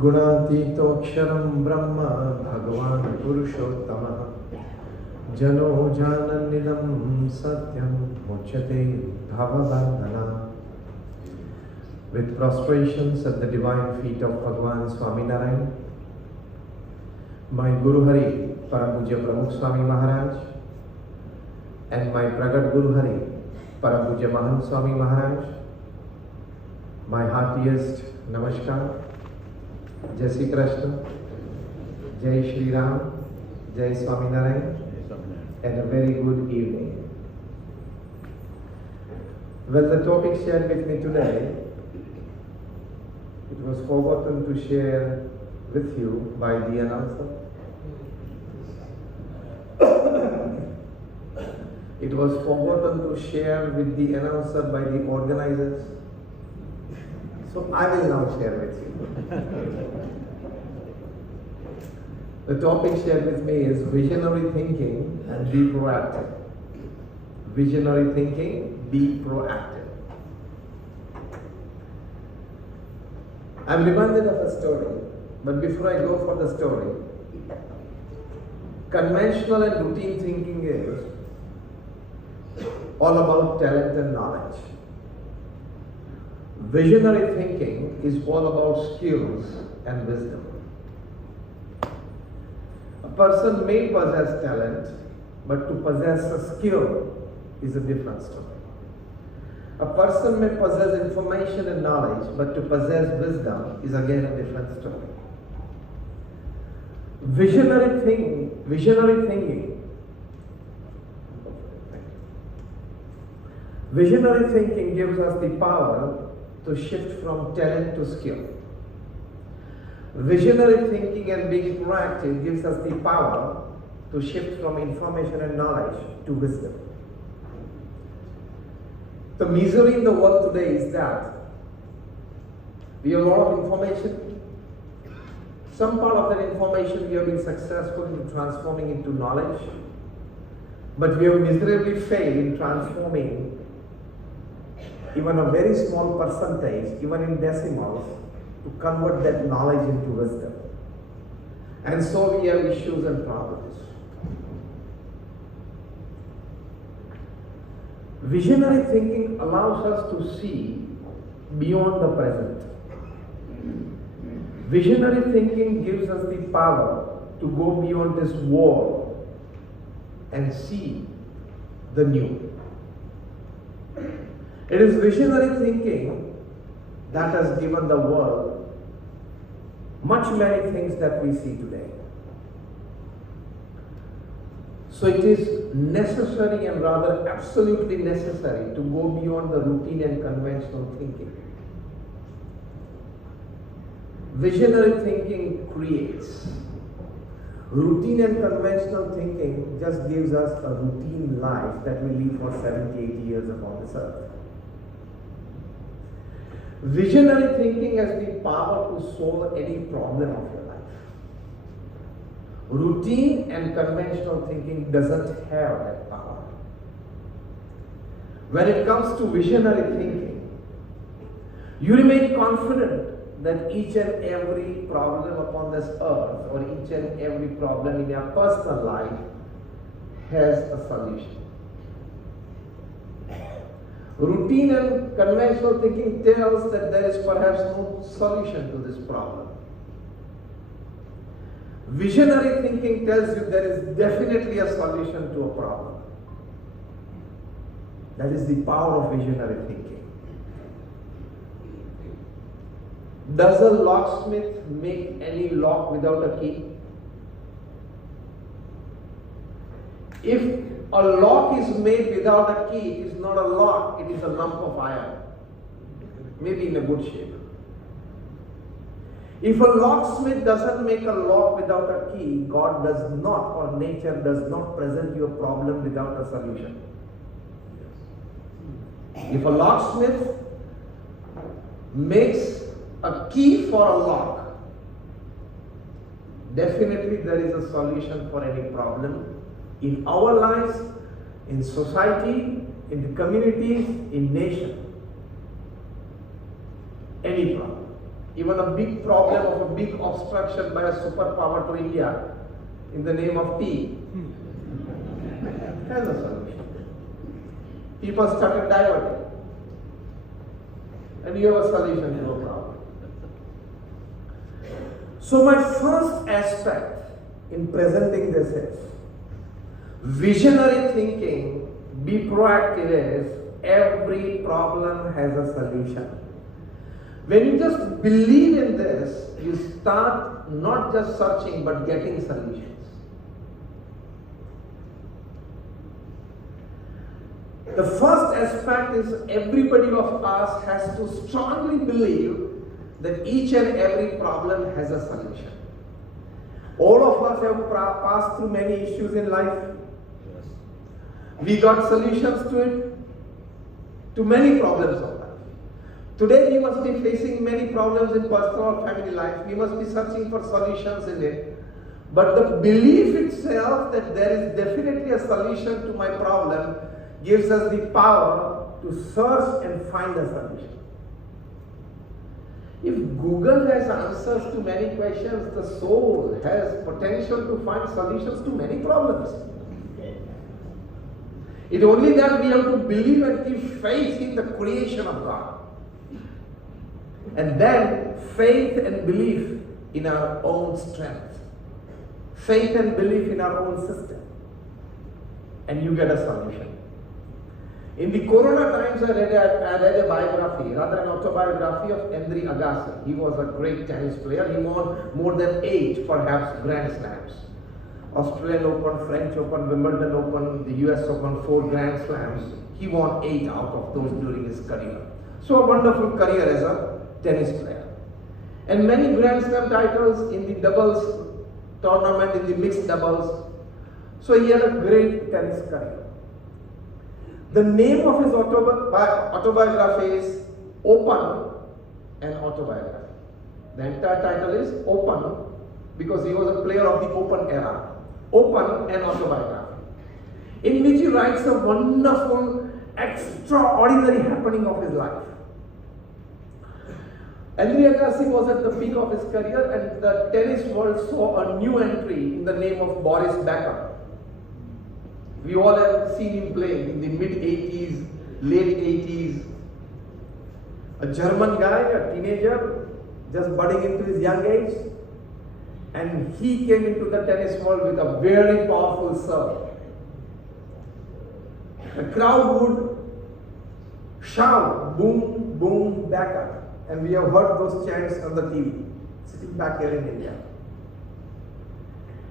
गुणातीतोऽक्षरं ब्रह्म भगवान् पुरुषोत्तमः जनो जानन्निदं सत्यं मुच्यते भवबन्धनात्. With prostrations at the divine feet of Bhagwan Swaminarayan, my Guru Hari Param Pujya Pramukh Swami Maharaj and my Pragat Guru Hari Param Pujya Mahan Swami Maharaj, my heartiest Namaskar, Jai Shri Krishna, Jai Shri Ram, Jai Swaminarayan, and a very good evening. Well, the topic shared with me today, it was forgotten to share with you by the announcer. It was forgotten to share with the announcer by the organizers. So I will now share with you. The topic shared with me is visionary thinking and be proactive. Visionary thinking, be proactive. I'm reminded of a story, but before I go for the story, conventional and routine thinking is all about talent and knowledge. Visionary thinking is all about skills and wisdom. A person may possess talent, but to possess a skill is a different story. A person may possess information and knowledge, but to possess wisdom is again a different story. Visionary thinking gives us the power to shift from talent to skill. Visionary thinking and being proactive gives us the power to shift from information and knowledge to wisdom. The misery in the world today is that we have a lot of information. Some part of that information we have been successful in transforming into knowledge, but we have miserably failed in transforming even a very small percentage, even in decimals, to convert that knowledge into wisdom. And so we have issues and problems. Visionary thinking allows us to see beyond the present. Visionary thinking gives us the power to go beyond this wall and see the new. It is visionary thinking that has given the world many things that we see today. So it is necessary and rather absolutely necessary to go beyond the routine and conventional thinking. Visionary thinking creates. Routine and conventional thinking just gives us a routine life that we live for 70, 80 years upon this earth. Visionary thinking has the power to solve any problem of your life. Routine and conventional thinking doesn't have that power. When it comes to visionary thinking, you remain confident that each and every problem upon this earth or each and every problem in your personal life has a solution. Routine and conventional thinking tells that there is perhaps no solution to this problem. Visionary thinking tells you there is definitely a solution to a problem. That is the power of visionary thinking. Does a locksmith make any lock without a key? If a lock is made without a key, it is not a lock, it is a lump of iron, maybe in a good shape. If a locksmith doesn't make a lock without a key, God does not, or nature does not present you a problem without a solution. If a locksmith makes a key for a lock, definitely there is a solution for any problem in our lives, in society, in the communities, in nation. Any problem. even a big problem of a big obstruction by a superpower to India in the name of tea has a solution. People started diverting. And you have a solution to a problem. So my first aspect in presenting this is visionary thinking, be proactive is every problem has a solution. When you just believe in this, you start not just searching but getting solutions. The first aspect is everybody of us has to strongly believe that each and every problem has a solution. All of us have passed through many issues in life. Yes. We got solutions to it, to many problems of life. Today we must be facing many problems in personal or family life. We must be searching for solutions in it. But the belief itself that there is definitely a solution to my problem gives us the power to search and find a solution. If Google has answers to many questions, the soul has potential to find solutions to many problems. It's only that we have to believe and keep faith in the creation of God. And then faith and belief in our own strength. Faith and belief in our own system. And you get a solution. In the Corona times, I read a biography, rather an autobiography of Andre Agassi. He was a great tennis player. He won more than 8, perhaps, Grand Slams. Australian Open, French Open, Wimbledon Open, the US Open, 4 Grand Slams. He won 8 out of those during his career. So a wonderful career as a tennis player. And many Grand Slam titles in the doubles tournament, in the mixed doubles. So he had a great tennis career. The name of his autobiography is Open and Autobiography. The entire title is Open because he was a player of the Open era. Open and Autobiography. In which he writes a wonderful, extraordinary happening of his life. Andre Agassi was at the peak of his career and the tennis world saw a new entry in the name of Boris Becker. We all have seen him playing in the mid-80s, late 80s. A German guy, a teenager, just budding into his young age. And he came into the tennis world with a very powerful serve. The crowd would shout, boom, boom, Becker. And we have heard those chants on the TV, sitting back here in India.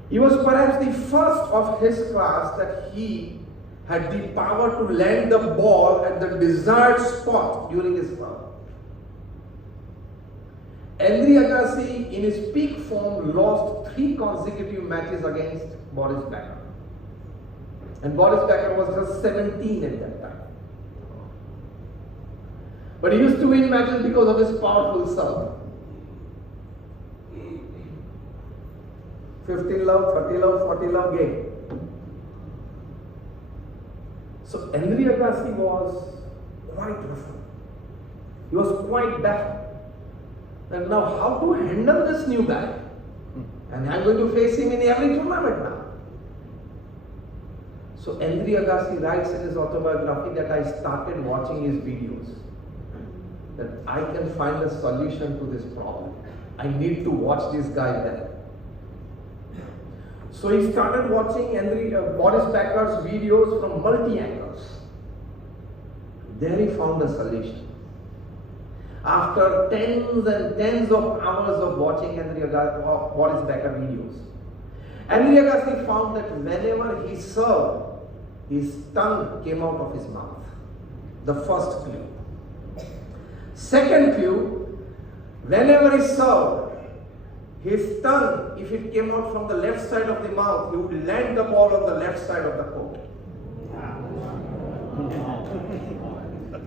He was perhaps the first of his class that he had the power to land the ball at the desired spot during his serve. Andre Agassi, in his peak form, lost 3 consecutive matches against Boris Becker. And Boris Becker was just 17 at that time. But he used to win matches because of his powerful serve. 15 love, 30 love, 40 love game. So Andre Agassi was quite rough. He was quite baffled. And now how to handle this new guy? And I'm going to face him in every tournament now. So Andre Agassi writes in his autobiography that I started watching his videos. That I can find a solution to this problem. I need to watch this guy better. So he started watching Boris Becker's videos from multi-angles. There he found a solution. After tens and tens of hours of watching Boris Becker videos, Andre Agassi found that whenever he served, his tongue came out of his mouth. The first clue. Second clue, whenever he served, his tongue, if it came out from the left side of the mouth, he would land the ball on the left side of the court.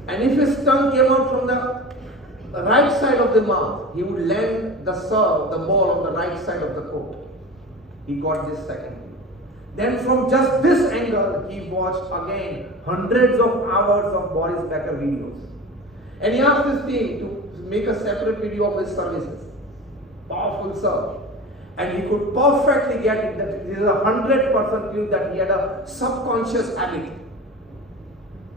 And if his tongue came out from the right side of the mouth, he would land the serve, the ball on the right side of the court. He got this second. Then from just this angle, he watched again hundreds of hours of Boris Becker videos. And he asked his team to make a separate video of his services. Powerful serve. And he could perfectly get it that it is 100% clear that he had a subconscious habit.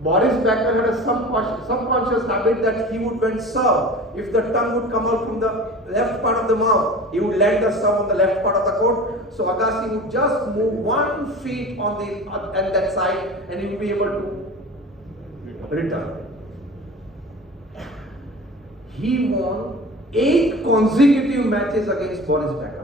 Boris Becker had a subconscious habit that he would, when serve, if the tongue would come out from the left part of the mouth, he would land the serve on the left part of the court. So Agassi would just move 1 feet on that side and he would be able to return. He won 8 consecutive matches against Boris Becker.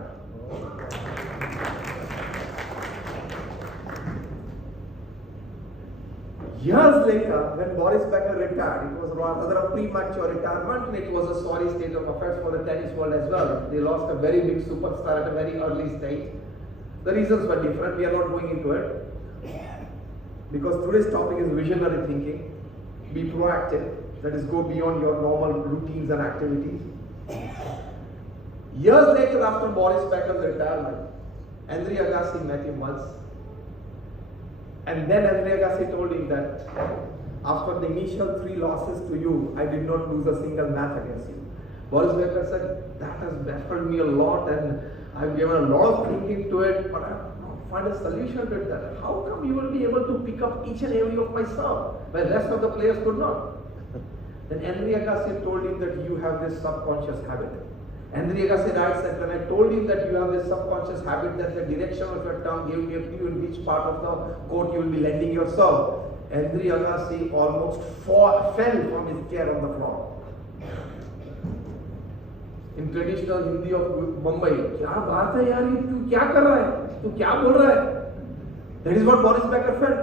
Years later, when Boris Becker retired, it was rather a premature retirement and it was a sorry state of affairs for the tennis world as well. They lost a very big superstar at a very early stage. The reasons were different, we are not going into it. Because today's topic is visionary thinking. Be proactive, that is, go beyond your normal routines and activities. Years later, after Boris Becker's retirement, Andre Agassi met him once. And then Andre Agassi told him that after the initial 3 losses to you, I did not lose a single match against you. Boris Becker said, that has baffled me a lot and I've given a lot of thinking to it, but I have not found a solution to that. How come you will be able to pick up each and every of my serve, while the rest of the players could not? Then Andre Agassi told him that you have this subconscious habit. Andre Agassi writes that when I told him that you have this subconscious habit that the direction of your tongue gave me a clue in which part of the court you will be landing your serve, Andre Agassi almost fell from his chair on the floor. In traditional Hindi of Mumbai, क्या बात है यार, तू क्या कर रहा है, तू क्या बोल रहा है? That is what Boris Becker felt.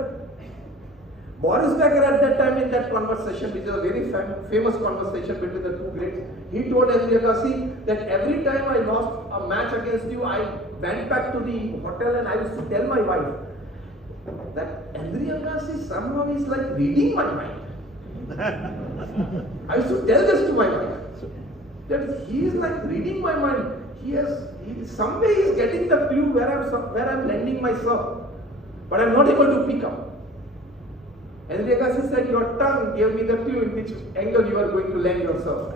Boris Becker at that time in that conversation, which is a very famous conversation between the two greats, he told Andre Agassi that every time I lost a match against you, I went back to the hotel and I used to tell my wife that Andre Agassi somehow is like reading my mind. I used to tell this to my wife, that he is like reading my mind. Some way he is getting the clue where I'm landing myself, but I'm not able to pick up. Andre Agassi said, your tongue gave me the clue in which angle you are going to land yourself.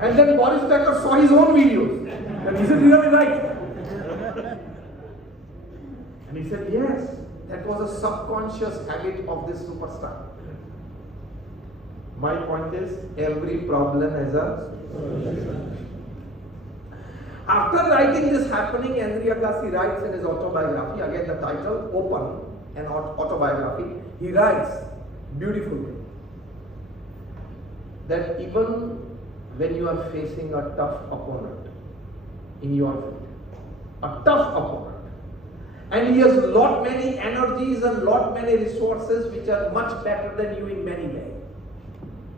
And then Boris Becker saw his own videos. And he said, really right. And he said, yes, that was a subconscious habit of this superstar. My point is, every problem has a solution. After writing this happening, Andre Agassi writes in his autobiography, again the title, Open, an autobiography, he writes beautifully that even when you are facing a tough opponent in your field, a tough opponent, and he has many energies and many resources which are much better than you in many ways,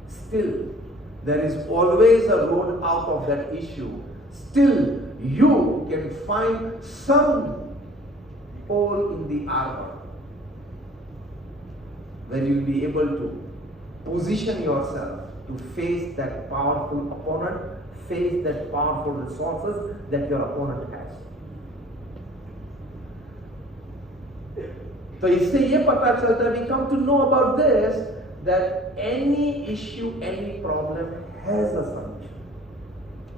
still there is always a road out of that issue. Still you can find some hole in the armor where you will be able to position yourself to face that powerful opponent, face that powerful resources that your opponent has. So इससे ये पता चलता है, we come to know about this, that any issue, any problem has a solution.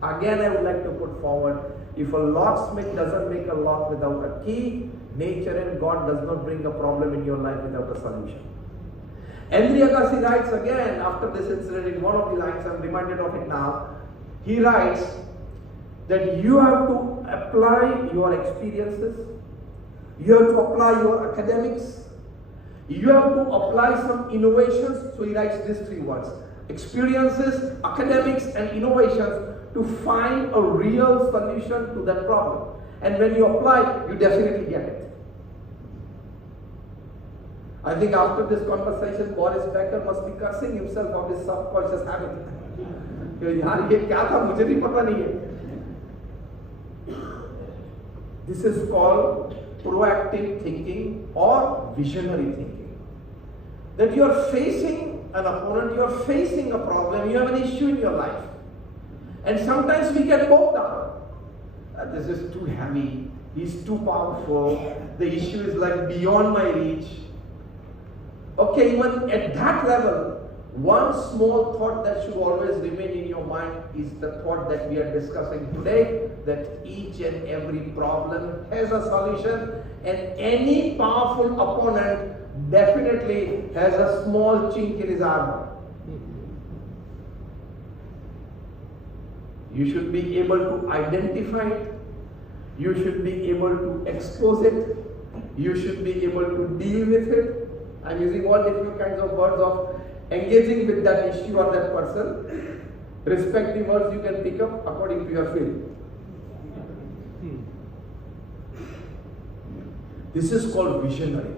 Again, I would like to put forward, if a locksmith doesn't make a lock without a key, nature and God does not bring a problem in your life without a solution. Andre Agassi writes again after this incident, in one of the lines, I'm reminded of it now, he writes that you have to apply your experiences, you have to apply your academics, you have to apply some innovations. So he writes these 3 words: experiences, academics and innovations, to find a real solution to that problem. And when you apply, you definitely get it. I think after this conversation, Boris Becker must be cursing himself on his subconscious habit. This is called proactive thinking or visionary thinking. That you are facing an opponent, you are facing a problem, you have an issue in your life. And sometimes we get bogged down. This is too heavy, he's too powerful, the issue is like beyond my reach. Okay, even at that level, One small thought that should always remain in your mind is the thought that we are discussing today, that each and every problem has a solution, and any powerful opponent definitely has a small chink in his armor. You should be able to identify it. You should be able to expose it. You should be able to deal with it. I'm using all different kinds of words of engaging with that issue or that person. Respective words you can pick up according to your field. This is called visionary.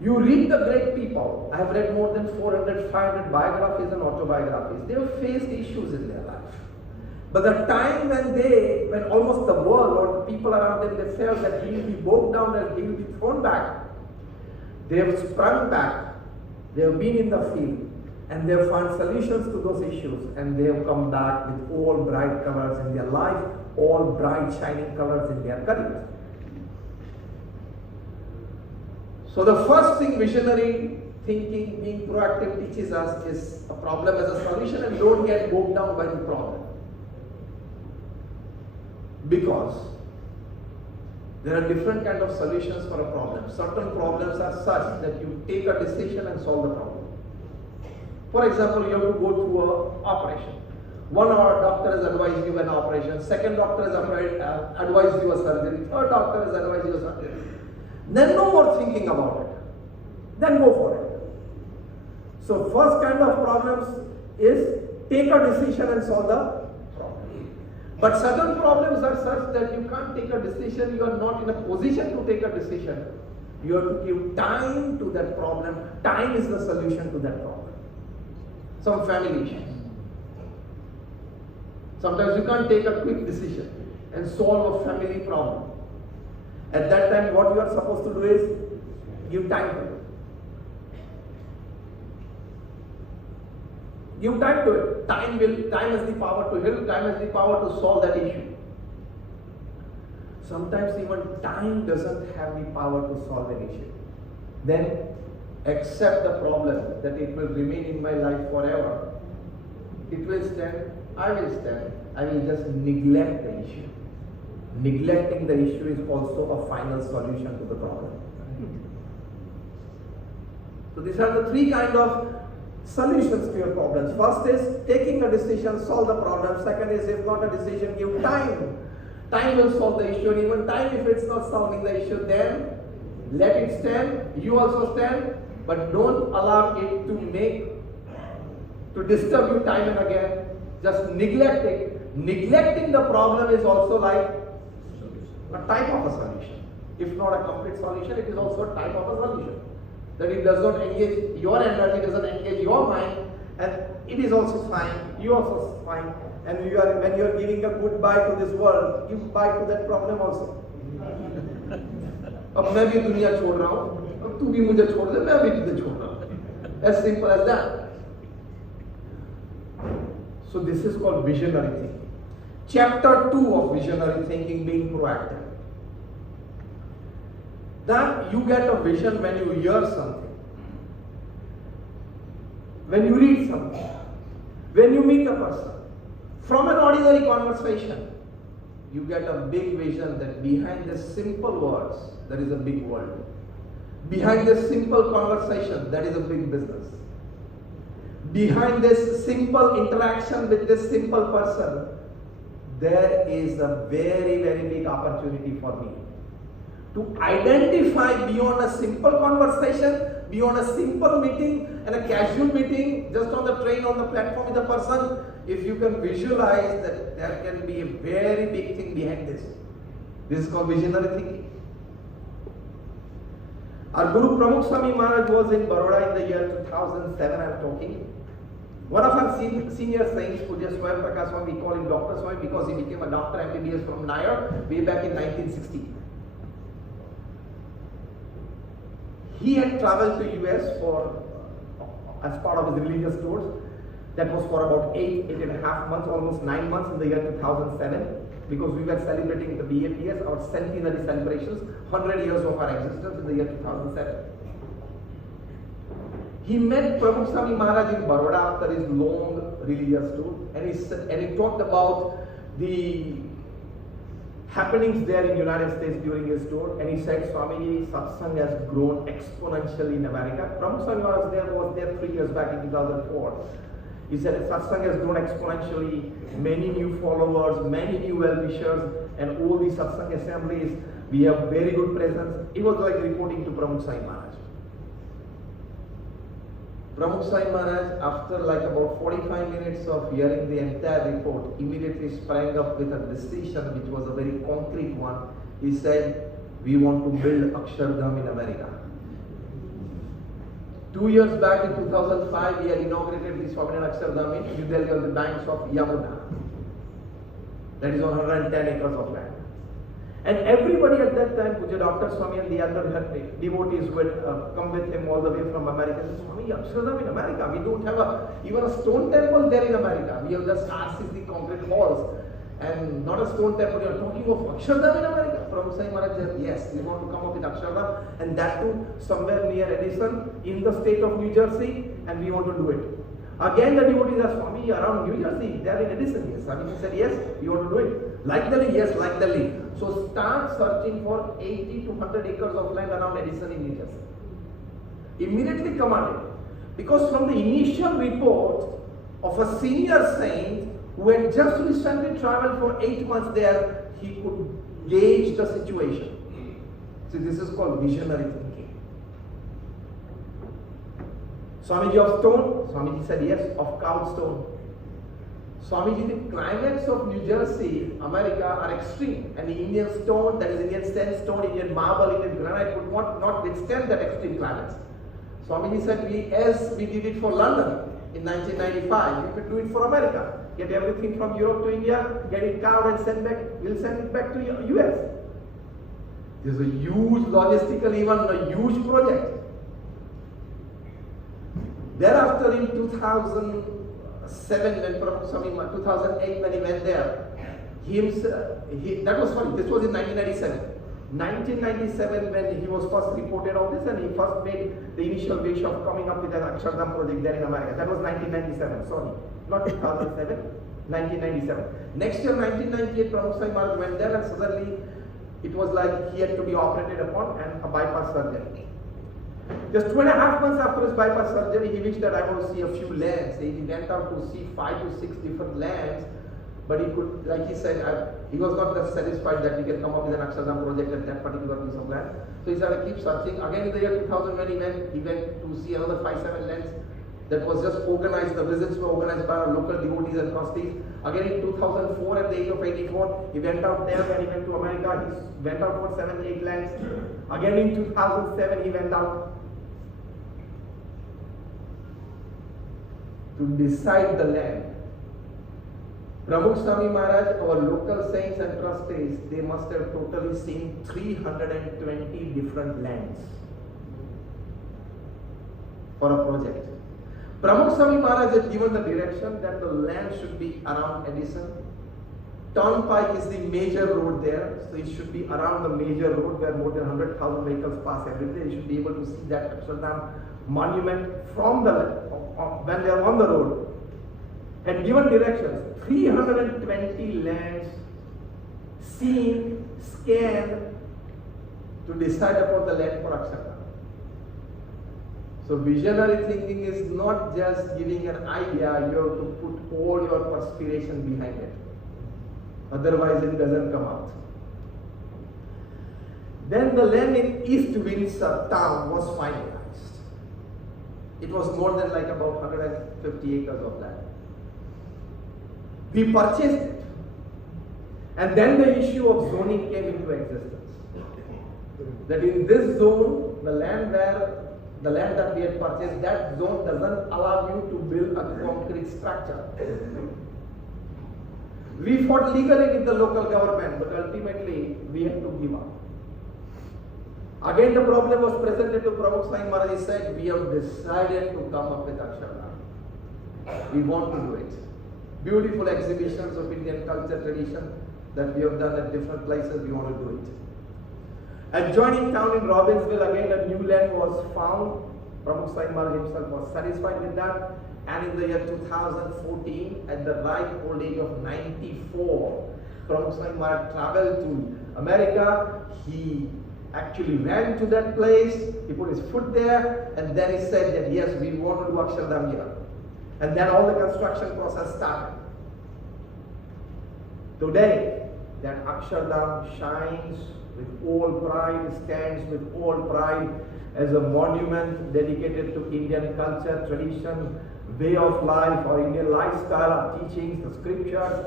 You read the great people. I have read more than 400, 500 biographies and autobiographies. They have faced issues in their life. But the time when almost the world or the people around them, they felt that he will be bogged down and he will be thrown back, they have sprung back. They have been in the field and they have found solutions to those issues, and they have come back with all bright colors in their life, all bright shining colors in their career. So the first thing visionary thinking, being proactive, teaches us is a problem as a solution, and don't get bogged down by the problem. Because there are different kinds of solutions for a problem. Certain problems are such that you take a decision and solve the problem. For example, you have to go through an operation. 1 hour doctor has advised you an operation. Second doctor has advised you a surgery. Third doctor has advised you a surgery. Then no more thinking about it. Then go for it. So first kind of problems is take a decision and solve the problem. But certain problems are such that you can't take a decision, you are not in a position to take a decision. You have to give time to that problem. Time is the solution to that problem. Some family issues. Sometimes you can't take a quick decision and solve a family problem. At that time, what you are supposed to do is give time to it. Give time to it. Time has the power to heal, time has the power to solve that issue. Sometimes even time doesn't have the power to solve an issue. Then accept the problem that it will remain in my life forever. It will stand, I will stand. I will just neglect the issue. Neglecting the issue is also a final solution to the problem. So these are the three kinds of solutions to your problems. First is taking a decision, solve the problem. Second is, if not a decision, give time. Time will solve the issue. And even time, if it's not solving the issue, then let it stand. You also stand, but don't allow it to disturb you time and again. Just neglect it. Neglecting the problem is also like a type of a solution. If not a complete solution, it is also a type of a solution. That it does not engage your energy, doesn't engage your mind, and it is also fine. You also fine. And when you are giving a goodbye to this world, give bye to that problem also. अब मैं भी दुनिया छोड़ रहा हूँ, अब तू भी मुझे छोड़ दे, मैं भी तुझे छोड़ रहा हूँ. As simple as that. So this is called visionary thinking. Chapter 2 of visionary thinking, being proactive. That you get a vision when you hear something, when you read something, when you meet a person. From an ordinary conversation, you get a big vision that behind the simple words, there is a big world. Behind this simple conversation, that is a big business. Behind this simple interaction with this simple person, there is a very, very big opportunity for me. To identify beyond a simple conversation, beyond a simple meeting and a casual meeting, just on the train, on the platform with a person, if you can visualize that there can be a very big thing behind this. This is called visionary thinking. Our Guru Pramukh Swami Maharaj was in Baroda in the year 2007, I am talking. One of our senior saints, Pujya Shri Gyanvastsal Swami, we call him Dr. Swami because he became a doctor MBBS from Nair way back in 1960. He had traveled to US as part of his religious tours. That was for about 8.5 months, almost 9 months in the year 2007, because we were celebrating the BAPS, our centenary celebrations, 100 years of our existence in the year 2007. He met Pramukh Swami Maharaj in Baroda after his long religious tour, and he talked about the happenings there in United States during his tour, and he said, Swamiji, satsang has grown exponentially in America. Pramukh Swami Maharaj was there 3 years back in 2004. He said, satsang has grown exponentially, many new followers, many new well-wishers, and all these satsang assemblies, we have very good presence. It was like reporting to Pramukh Swami Maharaj. Pramukh Swami Maharaj, after like about 45 minutes of hearing the entire report, immediately sprang up with a decision which was a very concrete one. He said, we want to build Akshardham in America. 2 years back in 2005, he had inaugurated the Swaminarayan Akshardham in New Delhi on the banks of Yamuna. That is on 110 acres of land. And everybody at that time, Pujya Dr. Swami and the other devotees would come with him all the way from America and say, Swami, Akshardham in America, we don't have even a stone temple there in America. We have just RCC concrete walls and not a stone temple. You are talking of Akshardham in America. Pramukh Swami Maharaj said, yes, we want to come up with Akshardham, and that too somewhere near Edison in the state of New Jersey, and we want to do it. Again, the devotees asked, Swami, around New Jersey, they are in Edison. Yes. Swami said, yes, you want to do it. Like Delhi? Yes, like Delhi. So start searching for 80 to 100 acres of land around Edison in New Jersey. Immediately commanded. Because from the initial report of a senior saint who had just recently traveled for 8 months there, he could gauge the situation. See, this is called visionary thinking. Swamiji of stone? Swamiji said yes, of cow stone. Swamiji, the climates of New Jersey, America are extreme, and the Indian stone, that is Indian sandstone, Indian marble, Indian granite would not withstand that extreme climates. Swamiji said, as we did it for London in 1995, we could do it for America. Get everything from Europe to India, get it carved and send back, we'll send it back to US. This is a huge logistical, even a huge project. Thereafter in 2007, when Pramukh Swami, 2008 when he went there, that was funny, this was in 1997. 1997 when he was first reported on this, and he first made the initial wish of coming up with an Akshardham project there in America. That was 1997, sorry, not 2007, 1997. Next year, 1998, Pramukh Swami Maharaj went there, and suddenly it was like he had to be operated upon and a bypass surgery. Just 2.5 months after his bypass surgery, he wished that I want to see a few lands. He went out to see 5 to 6 different lands, but he could, like he said, he was not just satisfied that he can come up with an Akshardham project at that particular piece of land. So he said, I keep searching. Again in the year 2000 when he went to see another 5-7 lands that was just organized. The visits were organized by our local devotees and trustees. Again in 2004 at the age of 84, he went out there. When he went to America, he went out for 7-8 lands. Again in 2007, he went out to decide the land. Pramukh Swami Maharaj, our local saints and trustees, they must have totally seen 320 different lands for a project. Pramukh Swami Maharaj had given the direction that the land should be around Edison. Turnpike is the major road there, so it should be around the major road where more than 100,000 vehicles pass every day. You should be able to see that Akshardham monument from when they are on the road. And given directions, 320 lands seen, scanned to decide about the land for Akshardham. So visionary thinking is not just giving an idea, you have to put all your perspiration behind it. Otherwise it doesn't come out. Then the land in East Windsor town was finalized. It was more than like about 150 acres of land. We purchased it. And then the issue of zoning came into existence. That in this zone, the land that we had purchased, that zone doesn't allow you to build a concrete structure. We fought legally with the local government, but ultimately we had to give up. Again, the problem was presented to Pramukh Swami Maharaj. He said, we have decided to come up with Akshardham. We want to do it. Beautiful exhibitions of Indian culture, tradition that we have done at different places, we want to do it. Adjoining town in Robbinsville, again a new land was found Pramukh Swami Maharaj himself was satisfied with that, and in the year 2014, at the ripe old age of 94, Pramukh Swami Maharaj traveled to America. He actually ran to that place, he put his foot there, and then he said that yes, we want to do Akshardham here. And then all the construction process started. Today, that Akshardham shines with all pride, stands with all pride as a monument dedicated to Indian culture, tradition, way of life, or Indian lifestyle, our teachings, the scriptures.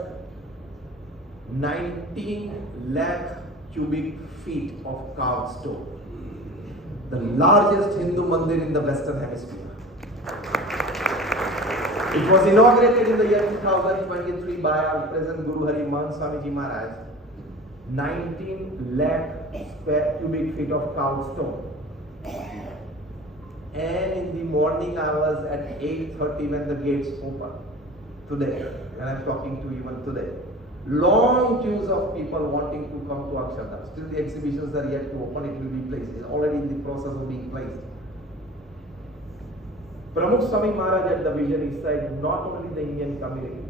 19 lakh cubic feet of carved stone. The largest Hindu mandir in the Western Hemisphere. It was inaugurated in the year 2023 by our present Guru Hari Mahant Swamiji Maharaj. 19 lakh square cubic feet of carved stone. And in the morning I was at 8:30 when the gates opened. Today, and I'm talking to you even today. Long queues of people wanting to come to Akshardham. Still the exhibitions are yet to open, it will be placed. It's already in the process of being placed. Pramukh Swami Maharaj at the vision, he said, not only the Indian community,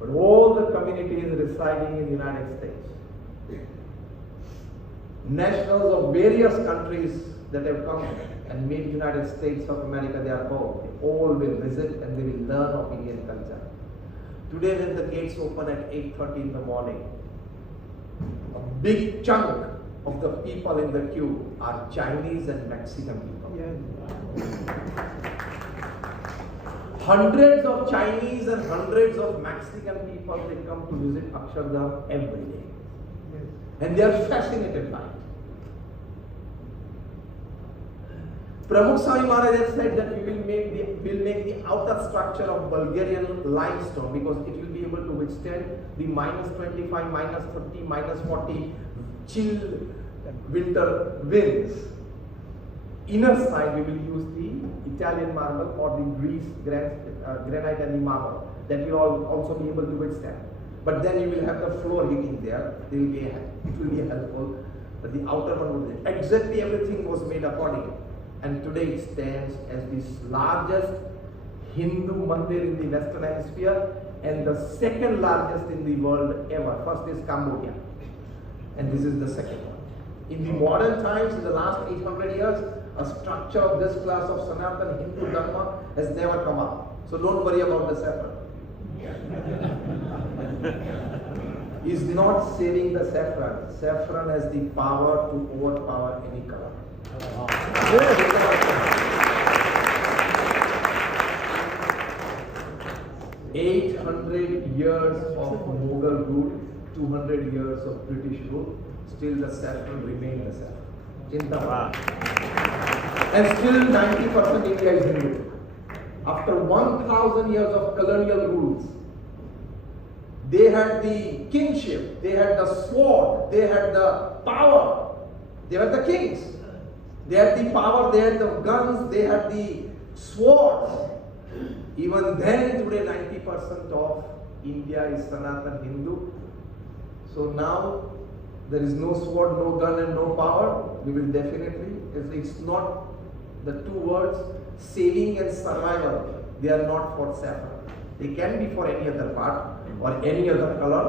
but all the communities residing in the United States. Nationals of various countries that have come and made United States of America their home, they all will visit and they will learn of Indian culture. Today when the gates open at 8:30 in the morning, a big chunk of the people in the queue are Chinese and Mexican people. Hundreds of Chinese and hundreds of Mexican people, they come to visit Akshardham every day. And they are fascinated by it. Pramukh Swami Maharaj has said that we will make the outer structure of Bulgarian limestone because it will be able to withstand the -25, -30, -40 chill winter winds. Inner side we will use the Italian marble or the Greece granite and the marble that will also be able to withstand. But then you will have the floor heating there. It will be helpful. But the outer one will be exactly everything was made accordingly. And today it stands as the largest Hindu mandir in the Western Hemisphere and the second largest in the world ever. First is Cambodia, and this is the second one. In the modern times, in the last 800 years, a structure of this class of Sanatana Hindu Dharma has never come up. So don't worry about the saffron. Is not saving the saffron. Saffron has the power to overpower any color. 800 years of Mughal rule, 200 years of British rule, still the saffron remained the saffron. Chinta. And still 90% India is Hindu. After 1000 years of colonial rules, they had the kingship, they had the sword, they had the power, they were the kings. They had the power, they had the guns, they had the swords. Even then, today 90% of India is Sanatana Hindu. So now, there is no sword, no gun and no power. We will definitely, it's not the two words, saving and survival. They are not for saffron. They can be for any other part or any other color.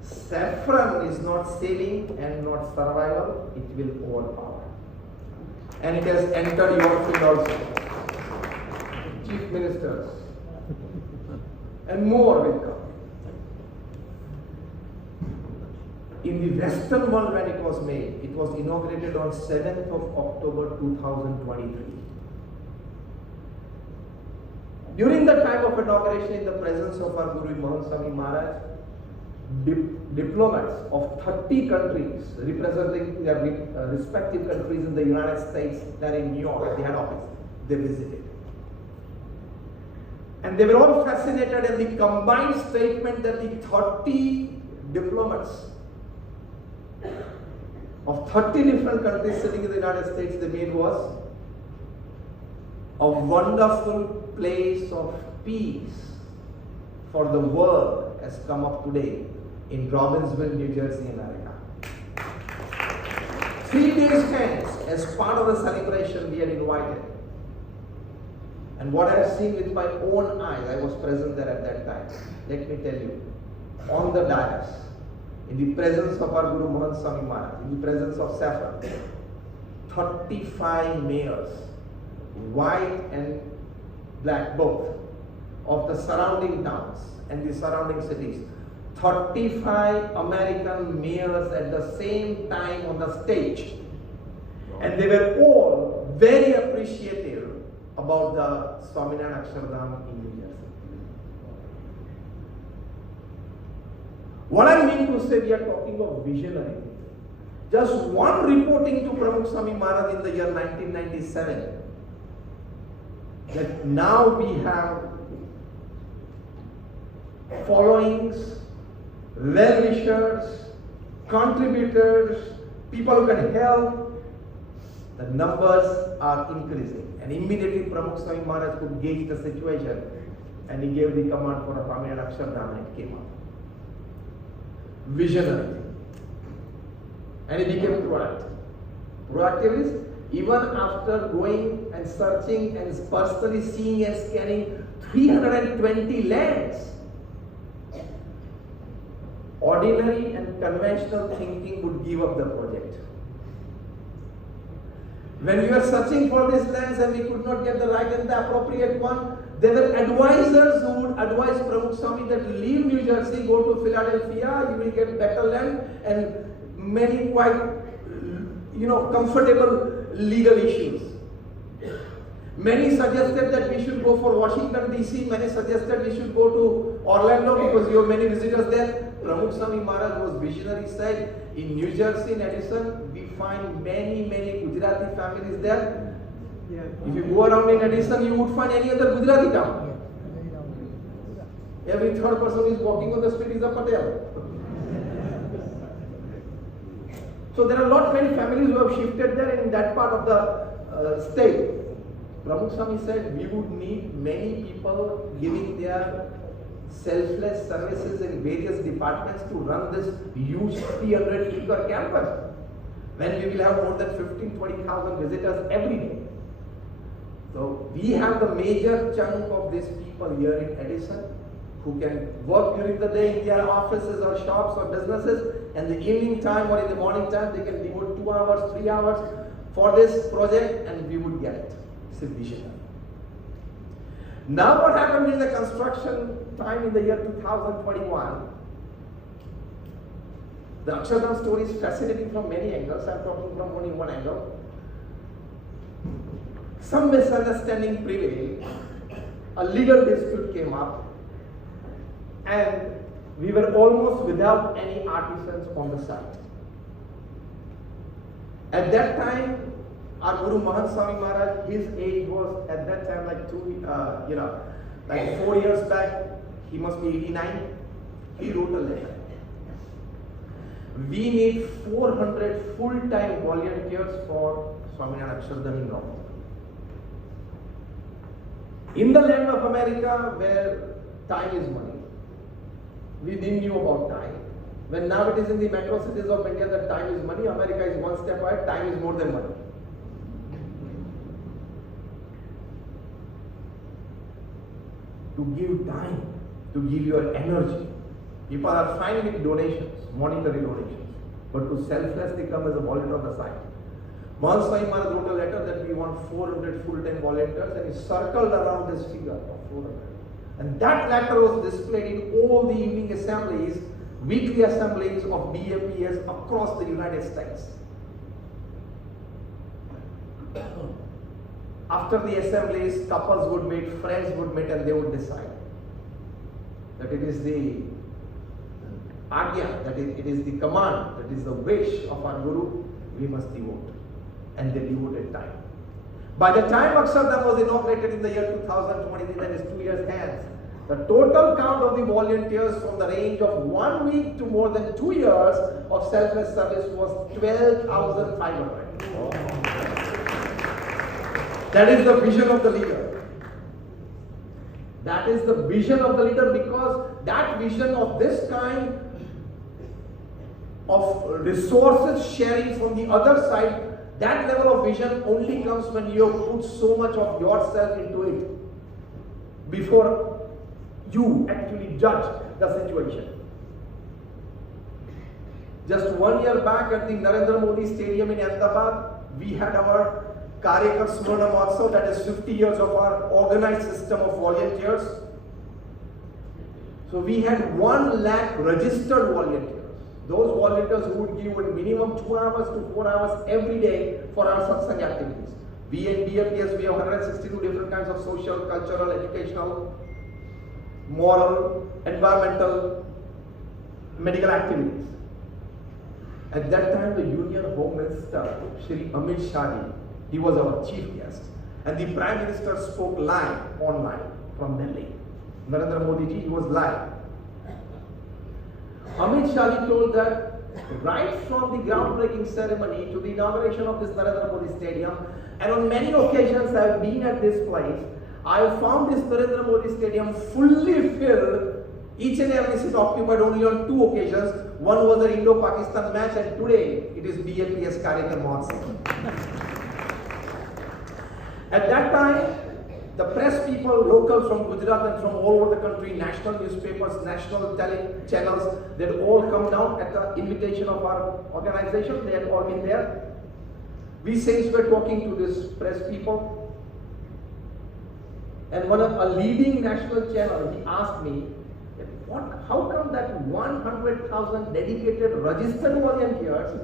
Saffron is not saving and not survival, it will overpower. And it has entered your field also. Chief ministers and more will come. In the Western world when it was made, it was inaugurated on 7th of October 2023. During the time of inauguration, in the presence of our Guru Mahant Swami Maharaj, diplomats of 30 countries representing their respective countries in the United States, they're in New York at the head office, they visited. And they were all fascinated at the combined statement that the 30 diplomats of 30 different countries sitting in the United States, they made was a wonderful place of peace for the world has come up today in Robbinsville, New Jersey, America. 3 days hence, as part of the celebration, we had invited. And what I have seen with my own eyes, I was present there at that time. Let me tell you, on the dais, in the presence of our Guru Mahant Swami Maharaj, in the presence of Saffron, 35 mayors, white and black both, of the surrounding towns and the surrounding cities, 35 American mayors at the same time on the stage. And they were all very appreciative about the Swaminarayan Akshardham in New Jersey. What I mean to say, we are talking of visionary. Just one reporting to Pramukh Swami Maharaj in the year 1997 that now we have followings, well-wishers, contributors, people who can help. The numbers are increasing. And immediately Pramukh Swami Maharaj could gauge the situation and he gave the command for a Swaminarayan Akshardham and it came up. Visionary. And he became proactive. Proactive is even after going and searching and personally seeing and scanning 320 lands, ordinary and conventional thinking would give up the project. When we were searching for these lands and we could not get the right and the appropriate one, there were advisors who would advise Pramukh Swami that leave New Jersey, go to Philadelphia, you will get better land and many quite, comfortable legal issues. Many suggested that we should go for Washington DC, many suggested we should go to Orlando because you have many visitors there. Pramukh Swami Maharaj was visionary, said in New Jersey, in Edison, we find many Gujarati families there. Yeah. If you go around in Edison, you would find any other Gujarati town. Every third person who is walking on the street is a Patel. So there are not many families who have shifted there in that part of the state. Pramukh Swami said we would need many people giving their selfless services in various departments to run this huge 300-acre campus. When we will have more than 15,000-20,000 visitors every day. So we have the major chunk of these people here in Edison who can work during the day in their offices or shops or businesses, and the evening time or in the morning time they can devote 2 hours, 3 hours for this project and we would get it. It's a vision. Now what happened in the construction time in the year 2021, the Akshardham story is fascinating from many angles. I'm talking from only one angle. Some misunderstanding prevailed, a legal dispute came up, and we were almost without any artisans on the site. At that time, our Guru Mahant Swami Maharaj, his age was at that time like 4 years back, he must be 89. He wrote a letter. We need 400 full-time volunteers for Swaminarayan Akshardham in North. In the land of America, where time is money, we didn't knew about time. When now it is in the metro cities of India that time is money, America is one step ahead, time is more than money. To give time, to give your energy. People are fine with donations, monetary donations, but to selflessly come as a volunteer on the site. Mahant Swami Maharaj wrote a letter that we want 400 full-time volunteers, and he circled around this figure of 400. And that letter was displayed in all the evening assemblies, weekly assemblies of BAPS across the United States. After the assemblies, couples would meet, friends would meet, and they would decide that it is the agya, that it is the command, that is the wish of our Guru, we must devote. And they devoted time. By the time Akshardham was inaugurated in the year 2023, that is 2 years hence, the total count of the volunteers from the range of 1 week to more than 2 years of selfless service was 12,500. That is the vision of the leader. That is the vision of the leader, because that vision of this kind of resources sharing from the other side, that level of vision only comes when you put so much of yourself into it before you actually judge the situation. Just 1 year back at the Narendra Modi Stadium in Ahmedabad, we had our Karyakar Swarna Mahotsav, that is 50 years of our organized system of volunteers. So we had 1 lakh registered volunteers. Those volunteers who would give a minimum 2 hours to 4 hours every day for our satsang activities. We at BFPS, we have 162 different kinds of social, cultural, educational, moral, environmental, medical activities. At that time, the Union Home Minister, Shri Amit Shah, he was our chief guest. And the Prime Minister spoke live, online, from Delhi. Narendra Modi ji, he was live. Amit Shah told that right from the groundbreaking ceremony to the inauguration of this Narendra Modi Stadium, and on many occasions I have been at this place, I have found this Narendra Modi Stadium fully filled, each and every seat occupied only on 2 occasions. One was an Indo-Pakistan match, and today it is BFPS Karyakar Mahotsav. At that time, the press people, local from Gujarat and from all over the country, national newspapers, national channels, they'd all come down at the invitation of our organization. They had all been there. We saints were talking to this press people. And one of a leading national channel, he asked me, how come that 100,000 dedicated registered volunteers,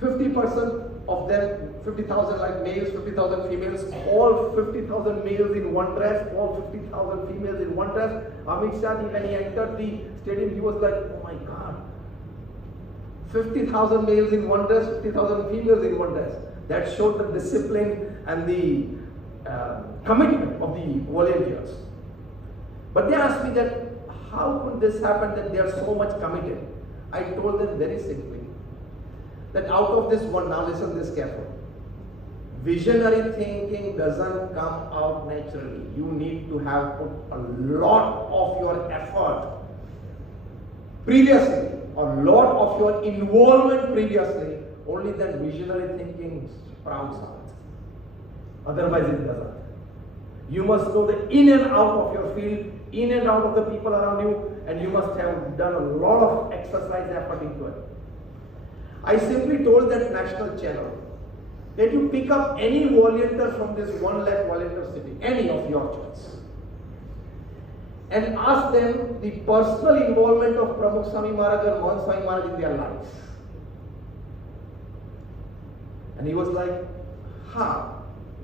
50% of them, 50,000 like males, 50,000 females, all 50,000 males in one dress, all 50,000 females in one dress. Amit Shah, when he entered the stadium, he was like, oh my God, 50,000 males in one dress, 50,000 females in one dress. That showed the discipline and the commitment of the volunteers. But they asked me that, how could this happen that they are so much committed? I told them very simply, that out of this one, now listen this carefully, visionary thinking doesn't come out naturally. You need to have put a lot of your effort previously, a lot of your involvement previously, only then visionary thinking sprouts out. Otherwise it doesn't. You must know the in and out of your field, in and out of the people around you, and you must have done a lot of exercise effort into it. I simply told that national channel that you pick up any volunteer from this 1 lakh volunteer city, any of your choice, and ask them the personal involvement of Pramukh Swami Maharaj or Mohan Swami Maharaj in their lives. And he was like,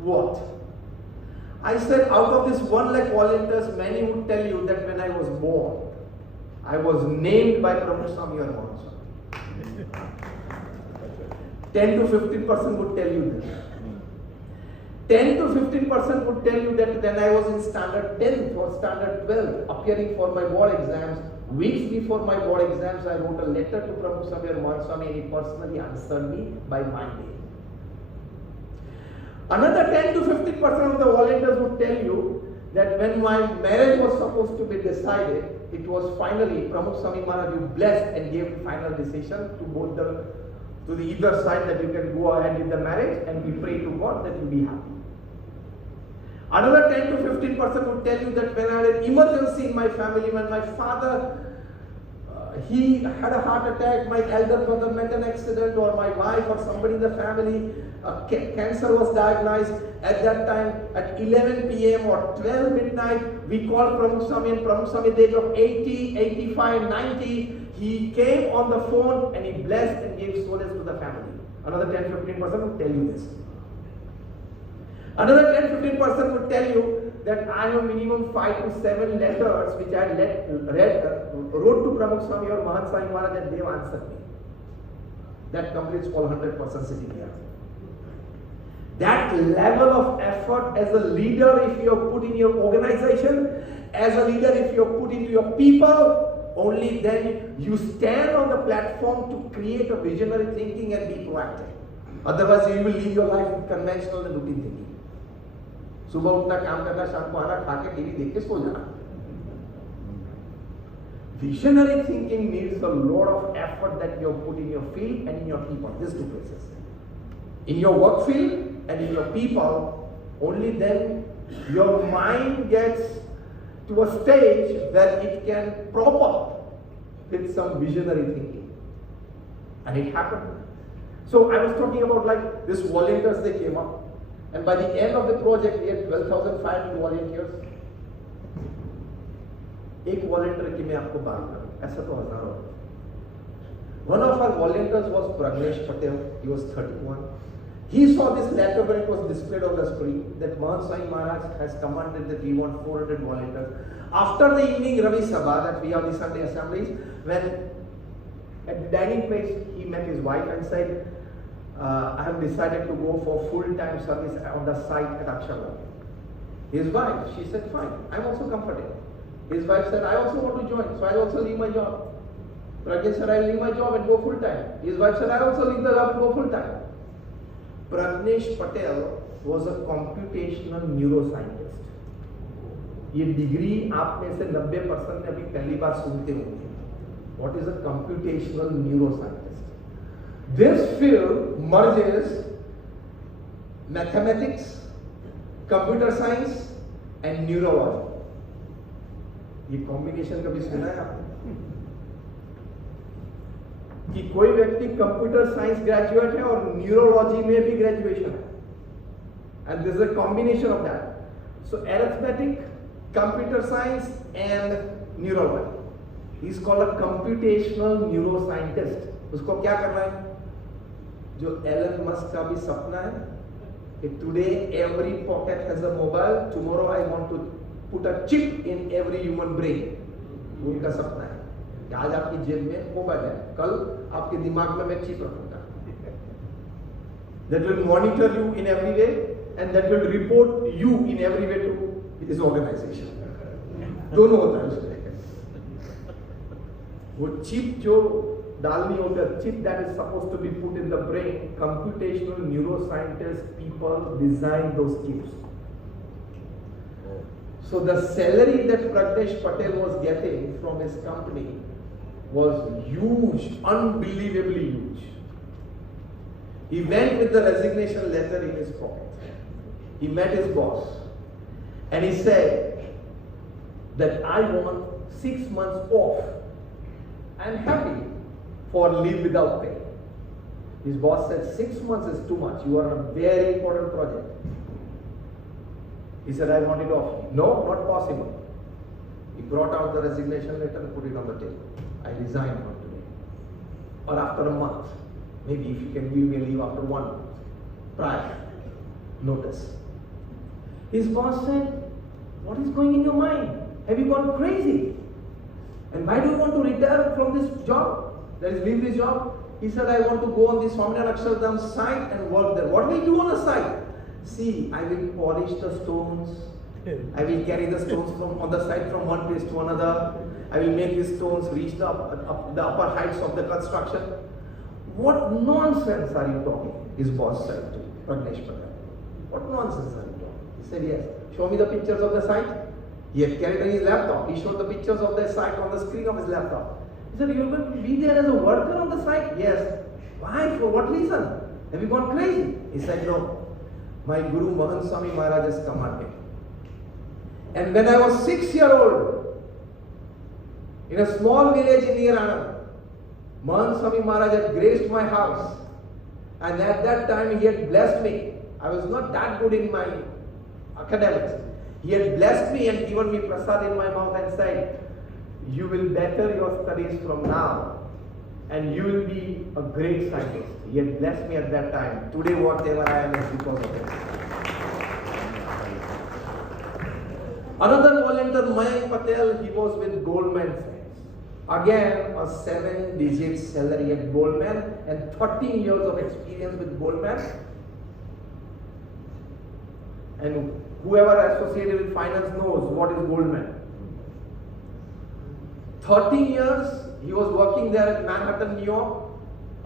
what? I said, out of this 1 lakh volunteers, many would tell you that when I was born, I was named by Pramukh Swami or Mohan Swami. 10 to 15% would tell you this. 10 to 15% would tell you that when I was in standard 10th or standard 12, appearing for my board exams, weeks before my board exams, I wrote a letter to Pramukh Swami or Mohan Swami, and he personally answered me by Monday. Another 10 to 15% of the volunteers would tell you that when my marriage was supposed to be decided, it was finally Pramukh Swami Maharaj who blessed and gave the final decision to both to the either side, that you can go ahead with the marriage, and we pray to God that you be happy. Another 10 to 15% would tell you that when I had an emergency in my family, when my father he had a heart attack, my elder brother met an accident, or my wife or somebody in the family, cancer was diagnosed. At that time, at 11 p.m. or 12 midnight, we called Pramukh Swami, and Pramukh Swami at the age of 80, 85, 90, he came on the phone and he blessed and gave solace to the family. Another 10-15% would tell you this. Another 10-15% would tell you that I have minimum 5 to 7 letters which I wrote to Pramukh Swami or Mohan Swami Maharaj, and they have answered me. That completes all 100% sitting here. That level of effort as a leader, if you have put in your organization, as a leader, if you have put into your people, only then you stand on the platform to create a visionary thinking and be proactive. Otherwise, you will live your life with conventional and routine thinking. सुबह उठना, काम करना, शाम को आना, खा के TV देख के सो जाना. Visionary thinking needs a lot of effort that you put in your field and in your people. These two places. In your work field and in your people, only then your mind gets to a stage where it can prop up with some visionary thinking. And it happened. So I was talking about like these volunteers, they came up. And by the end of the project, we had 12,500 volunteers. एक volunteer की मैं आपको बात करूं, ऐसा तो हजारों. One of our volunteers was Pragnesh Patel. He was 31. He saw this letter when it was displayed on the screen that Mahant Swami Maharaj has commanded that we want 400 volunteers. After the evening Ravi Sabha that we have the Sunday assemblies, when at the dining place he met his wife and said, I have decided to go for full-time service on the site at Akshavar. His wife, she said, fine, I'm also comfortable. His wife said, I also want to join, so I'll also leave my job. Pragnesh said, I'll leave my job and go full-time. His wife said, I also leave the job and go full-time. Pragnesh Patel was a computational neuroscientist. ये degree आप में से 90% ने अभी पहली बार सुनते होंगे. What is a computational neuroscientist? This field merges mathematics, computer science and neurology. ये कॉम्बिनेशन कभी सुना है आपने? कि कोई व्यक्ति कंप्यूटर साइंस ग्रेजुएट है और न्यूरोलॉजी में भी ग्रेजुएशन है. And this is a combination of that. So arithmetic, computer science and neurology. He is called a computational neuroscientist. उसको क्या करना है? जो एलन मस्क का भी सपना है कि today every pocket has a mobile, tomorrow I want to put a chip in every human brain. उनका सपना है कि आज आपकी जेब में मोबाइल है, कल आपके दिमाग में मैं चिप रखूंगा. That will monitor you in every way and that will report you in every way to his organization. दोनों होता है उसमें. वो चिप जो डालनी होता है, chip that is supposed to be put in the brain, computational neuroscientists people design those chips. So the salary that Pragnesh Patel was getting from his company was huge, unbelievably huge. He went with the resignation letter in his pocket. He met his boss and he said that I want 6 months off. I'm happy for leave without pay. His boss said 6 months is too much. You are on a very important project. He said, I want it off. No, not possible. He brought out the resignation letter and put it on the table. I resign from today. Or after a month. Maybe if you can give me a leave after 1 month. Prior notice. His boss said, what is going in your mind? Have you gone crazy? And why do you want to retire from this job? That is, leave this job? He said, I want to go on this Swaminarayan Akshardham site and work there. What will you do on the site? See, I will polish the stones. I will carry the stones from on the side from one place to another. I will make these stones reach the upper heights of the construction. What nonsense are you talking? His boss said to Pragnesh Patel. What nonsense are you talking? He said, yes. Show me the pictures of the site. He had carried on his laptop. He showed the pictures of the site on the screen of his laptop. He said, you're going to be there as a worker on the site? Yes. Why? For what reason? Have you gone crazy? He said, no. My Guru Mahant Swami Maharaj has commanded. And when I was 6 years old, in a small village in near Anand, Mahant Swami Maharaj had graced my house. And at that time he had blessed me. I was not that good in my academics. He had blessed me and given me prasad in my mouth and said, you will better your studies from now and you will be a great scientist. He had blessed me at that time. Today whatever I am is because of it. Another volunteer, Mayank Patel, he was with Goldman Sachs. Again, a 7-digit salary at Goldman and 13 years of experience with Goldman. And whoever associated with finance knows what is Goldman. 13 years, he was working there at Manhattan, New York,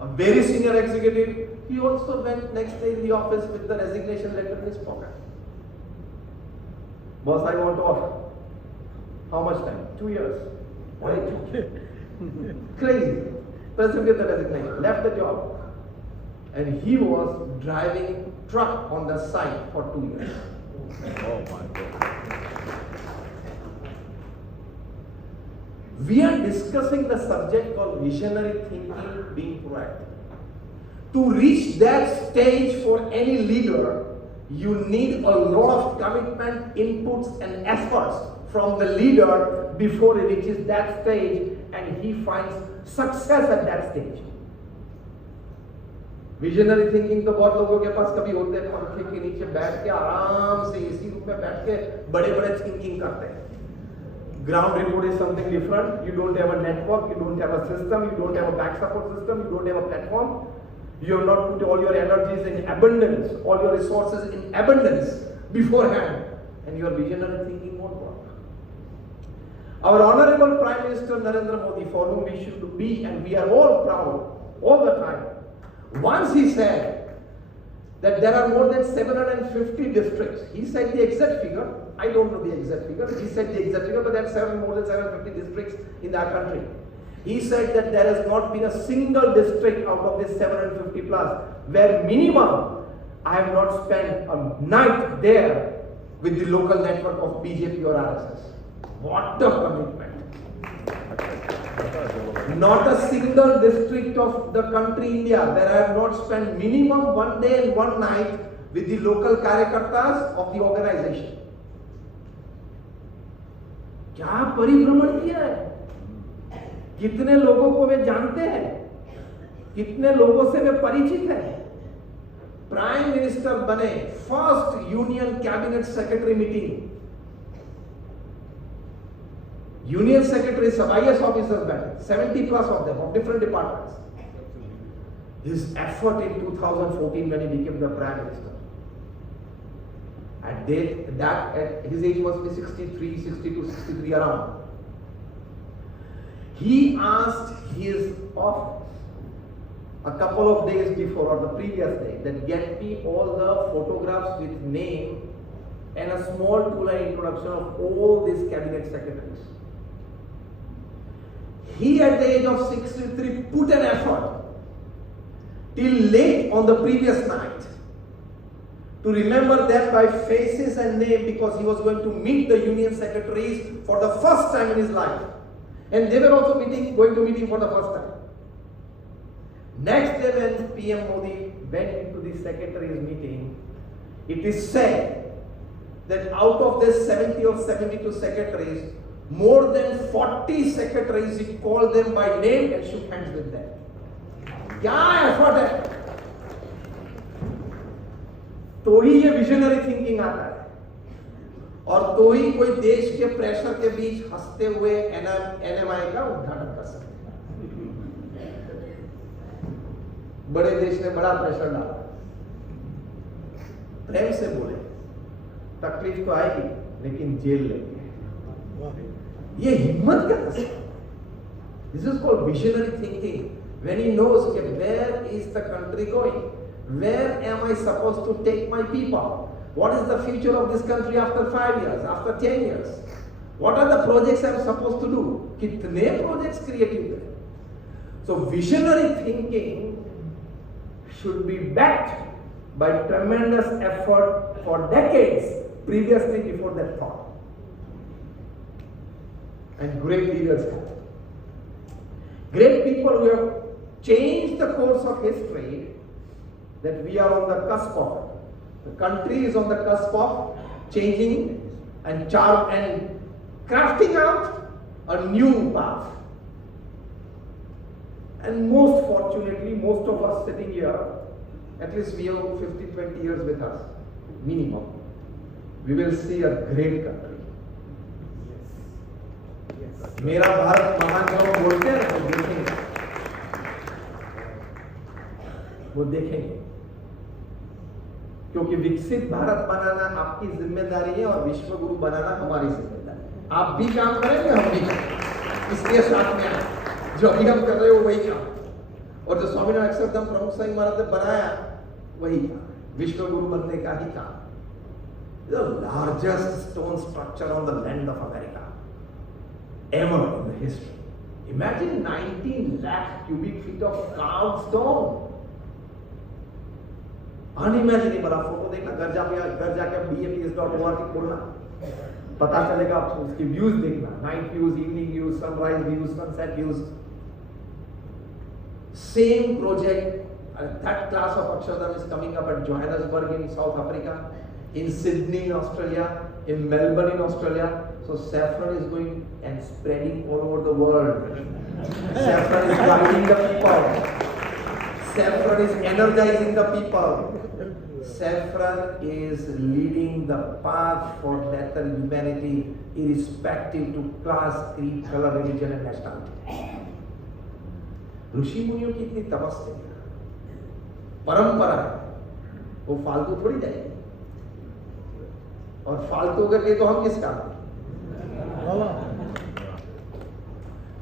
a very senior executive. He also went next day in the office with the resignation letter in his pocket. Boss, I want off. How much time? 2 years. Crazy. Doesn't get the resignation. Left the job. And he was driving truck on the site for 2 years. Oh my God. We are discussing the subject called visionary thinking, being proactive. To reach that stage for any leader, you need a lot of commitment, inputs and efforts from the leader before he reaches that stage and he finds success at that stage. Visionary thinking तो बहुत लोगों के पास कभी होते हैं, पंखे के नीचे बैठ के आराम से एसी रूम में बैठ के बड़े बड़े थिंकिंग करते हैं. Ground report is something different. You don't have a network, you don't have a system, you don't have a back support system, you don't have a platform. You have not put all your energies in abundance, all your resources in abundance beforehand, and your visionary thinking won't work. Our Honorable Prime Minister Narendra Modi, for whom we should be, and we are all proud all the time, once he said that there are more than 750 districts. He said the exact figure. I don't know the exact figure. He said the exact figure, but there are more than 750 districts in our country. He said that there has not been a single district out of this 750 plus where minimum I have not spent a night there with the local network of BJP or RSS. What a commitment. Not a single district of the country India where I have not spent minimum 1 day and 1 night with the local karyakartas of the organization. क्या परिभ्रमण किया है, कितने लोगों को वे जानते हैं, कितने लोगों से वे परिचित हैं. प्राइम मिनिस्टर बने, first union cabinet secretary meeting, union secretary सब IAS ऑफिसर्स बैठे, 70 plus of them of different departments. His effort in 2014 when he became the prime minister, at his age must be 63, 62, 63 around. He asked his office a couple of days before or the previous day that get me all the photographs with name and a small two-line introduction of all these cabinet secretaries. He at the age of 63 put an effort till late on the previous night to remember them by faces and name because he was going to meet the union secretaries for the first time in his life. And they were also going to meet him for the first time. Next day when PM Modi went into the secretaries meeting, it is said that out of this 70 or 72 secretaries, more than 40 secretaries, he called them by name and shook hands with them. क्या effort है? तो ही ये visionary thinking आता है, और तो ही कोई देश के प्रेशर के बीच हंसते हुए NMI का उद्घाटन कर सकते हैं. बड़े देश ने बड़ा प्रेशर डाला, प्रेम से बोले तकलीफ तो आएगी लेकिन जेल लेंगे. ये हिम्मत का कसम. This is called visionary thinking. When he knows that where is the country going, where am I supposed to take my people, what is the future of this country after 5 years, after 10 years, what are the projects I am supposed to do, कितने projects creative हैं. So visionary thinking should be backed by tremendous effort for decades previously before that thought. And great leaders have. Great people who have changed the course of history, that we are on the cusp of. The country is on the cusp of changing and crafting out a new path. And most fortunately, most of us sitting here, at least we have 50-20 years with us, minimum, we will see a great country. मेरा भारत महान जब हम बोलते हैं तो देखेंगे, वो देखेंगे, क्योंकि विकसित भारत बनाना आपकी जिम्मेदारी है और विश्व गुरु बनाना हमारी जिम्मेदारी है. आप भी काम करेंगे, हम भी करेंगे, इसलिए साथ में आए. जो अभी हम कर रहे हो वही काम, और जो स्वामीनारायण अक्षरधाम प्रमुख संघ महाराज ने बनाया वही काम, विश्व गुरु बनने का ही काम. The largest stone structure on the land of America. ever in the history. Imagine 19 lakh cubic feet of carved stone. Unimaginable. आप फोटो देखना, घर जाके BAPS.org खोलना, पता चलेगा आपको, उसके व्यूज देखना, night views, evening views, sunrise views, sunset views. Same project, that class of Akshardham is coming up at Johannesburg in South Africa, in Sydney in Australia, in Melbourne in Australia. So saffron is going and spreading all over the world. Saffron is guiding the people. Saffron is energizing the people. Saffron is leading the path for better humanity, irrespective to class, creed, color, religion and nationality. ऋषि मुनियों की इतनी तपस्या, परंपरा है, वो फालतू थोड़ी जाएगी. और फालतू करके तो हम किस काम?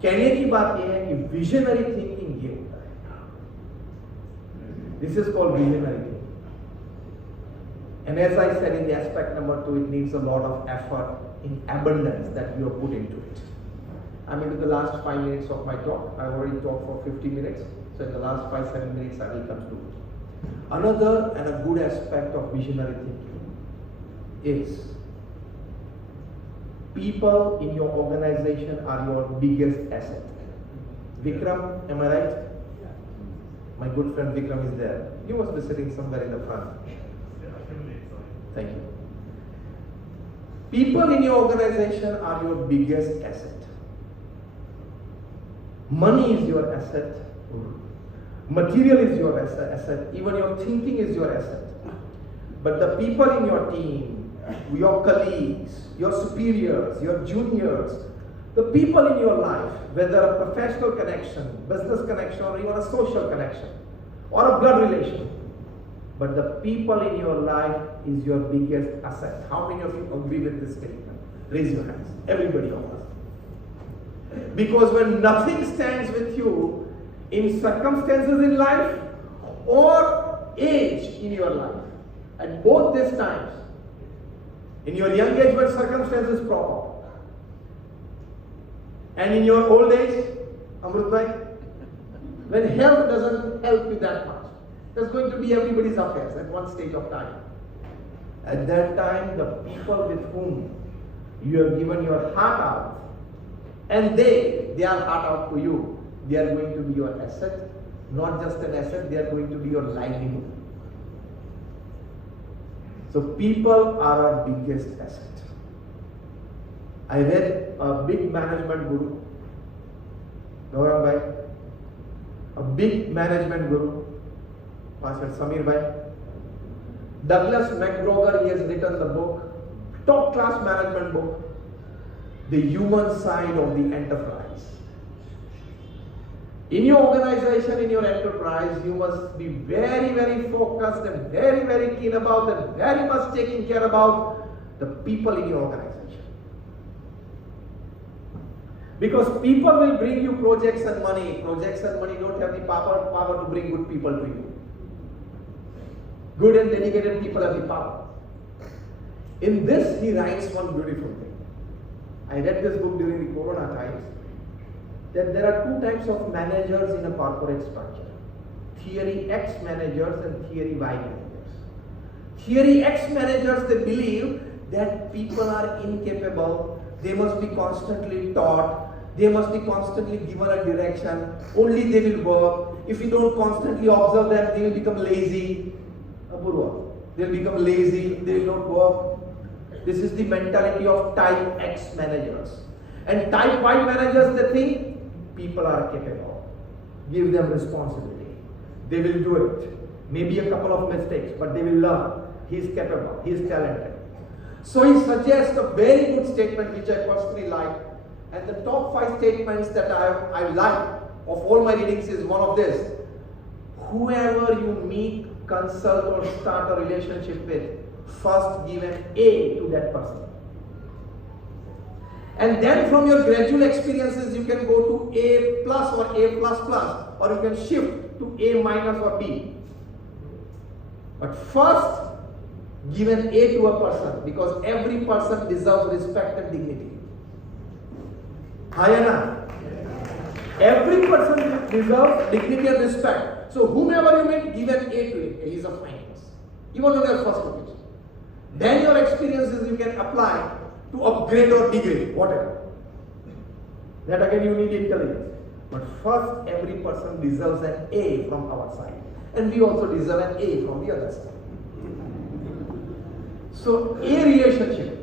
कहने की बात यह है कि विजनरी थिंकिंग ये होता है. This is called visionary thinking. And as I said in the aspect number 2, it needs a lot of effort in abundance that you have put into it. I'm into the last 5 minutes of my talk. I already talked for 50 minutes. So in the last 5-7 minutes I will conclude. Another and a good aspect of visionary thinking is people in your organization are your biggest asset. Vikram, am I right? My good friend Vikram is there. You must be sitting somewhere in the front. Thank you. People in your organization are your biggest asset. Money is your asset. Material is your asset. Even your thinking is your asset. But the people in your team, your colleagues, your superiors, your juniors, the people in your life, whether a professional connection, business connection, or even a social connection, or a blood relation, but the people in your life is your biggest asset. How many of you agree with this statement? Raise your hands. Everybody of us. Because when nothing stands with you in circumstances in life or age in your life, at both these times, in your young age when circumstances prop up, and in your old age, Amrut bhai, when health doesn't help you that much, that's going to be everybody's affairs at one stage of time. At that time, the people with whom you have given your heart out, and their heart out to you, they are going to be your asset. Not just an asset, they are going to be your livelihood. So people are our biggest asset. I read a big management guru, Gaurav bhai, a big management guru, Pastor Samir bhai. Douglas McGregor, he has written the book, top class management book, The Human Side of the Enterprise. In your organization, in your enterprise, you must be very, very focused and very, very keen about and very much taking care about the people in your organization. Because people will bring you projects and money. Projects and money don't have the power to bring good people to you. Good and dedicated people have the power. In this, he writes one beautiful thing. I read this book during the Corona times, that there are two types of managers in a corporate structure. Theory X managers and Theory Y managers. Theory X managers, they believe that people are incapable, they must be constantly taught, they must be constantly given a direction, only they will work. If you don't constantly observe them, they will become lazy. They'll become lazy, they will not work. This is the mentality of type X managers. And type Y managers, they think people are capable. Give them responsibility. They will do it. Maybe a couple of mistakes, but they will learn. He is capable, he is talented. So he suggests a very good statement which I personally like. And the top 5 statements that I like of all my readings is one of this. Whoever you meet, consult or start a relationship with, first give an A to that person. And then from your gradual experiences you can go to A plus or A plus plus, or you can shift to A minus or B. But first give an A to a person, because every person deserves respect and dignity. हाँ या ना? Every person deserves dignity and respect. So whomever you meet, give an A to him. He is a finance. Even on your first location. Then your experiences you can apply to upgrade or degrade, whatever. That again you need intelligence. But first, every person deserves an A from our side. And we also deserve an A from the other side. So, A relationship.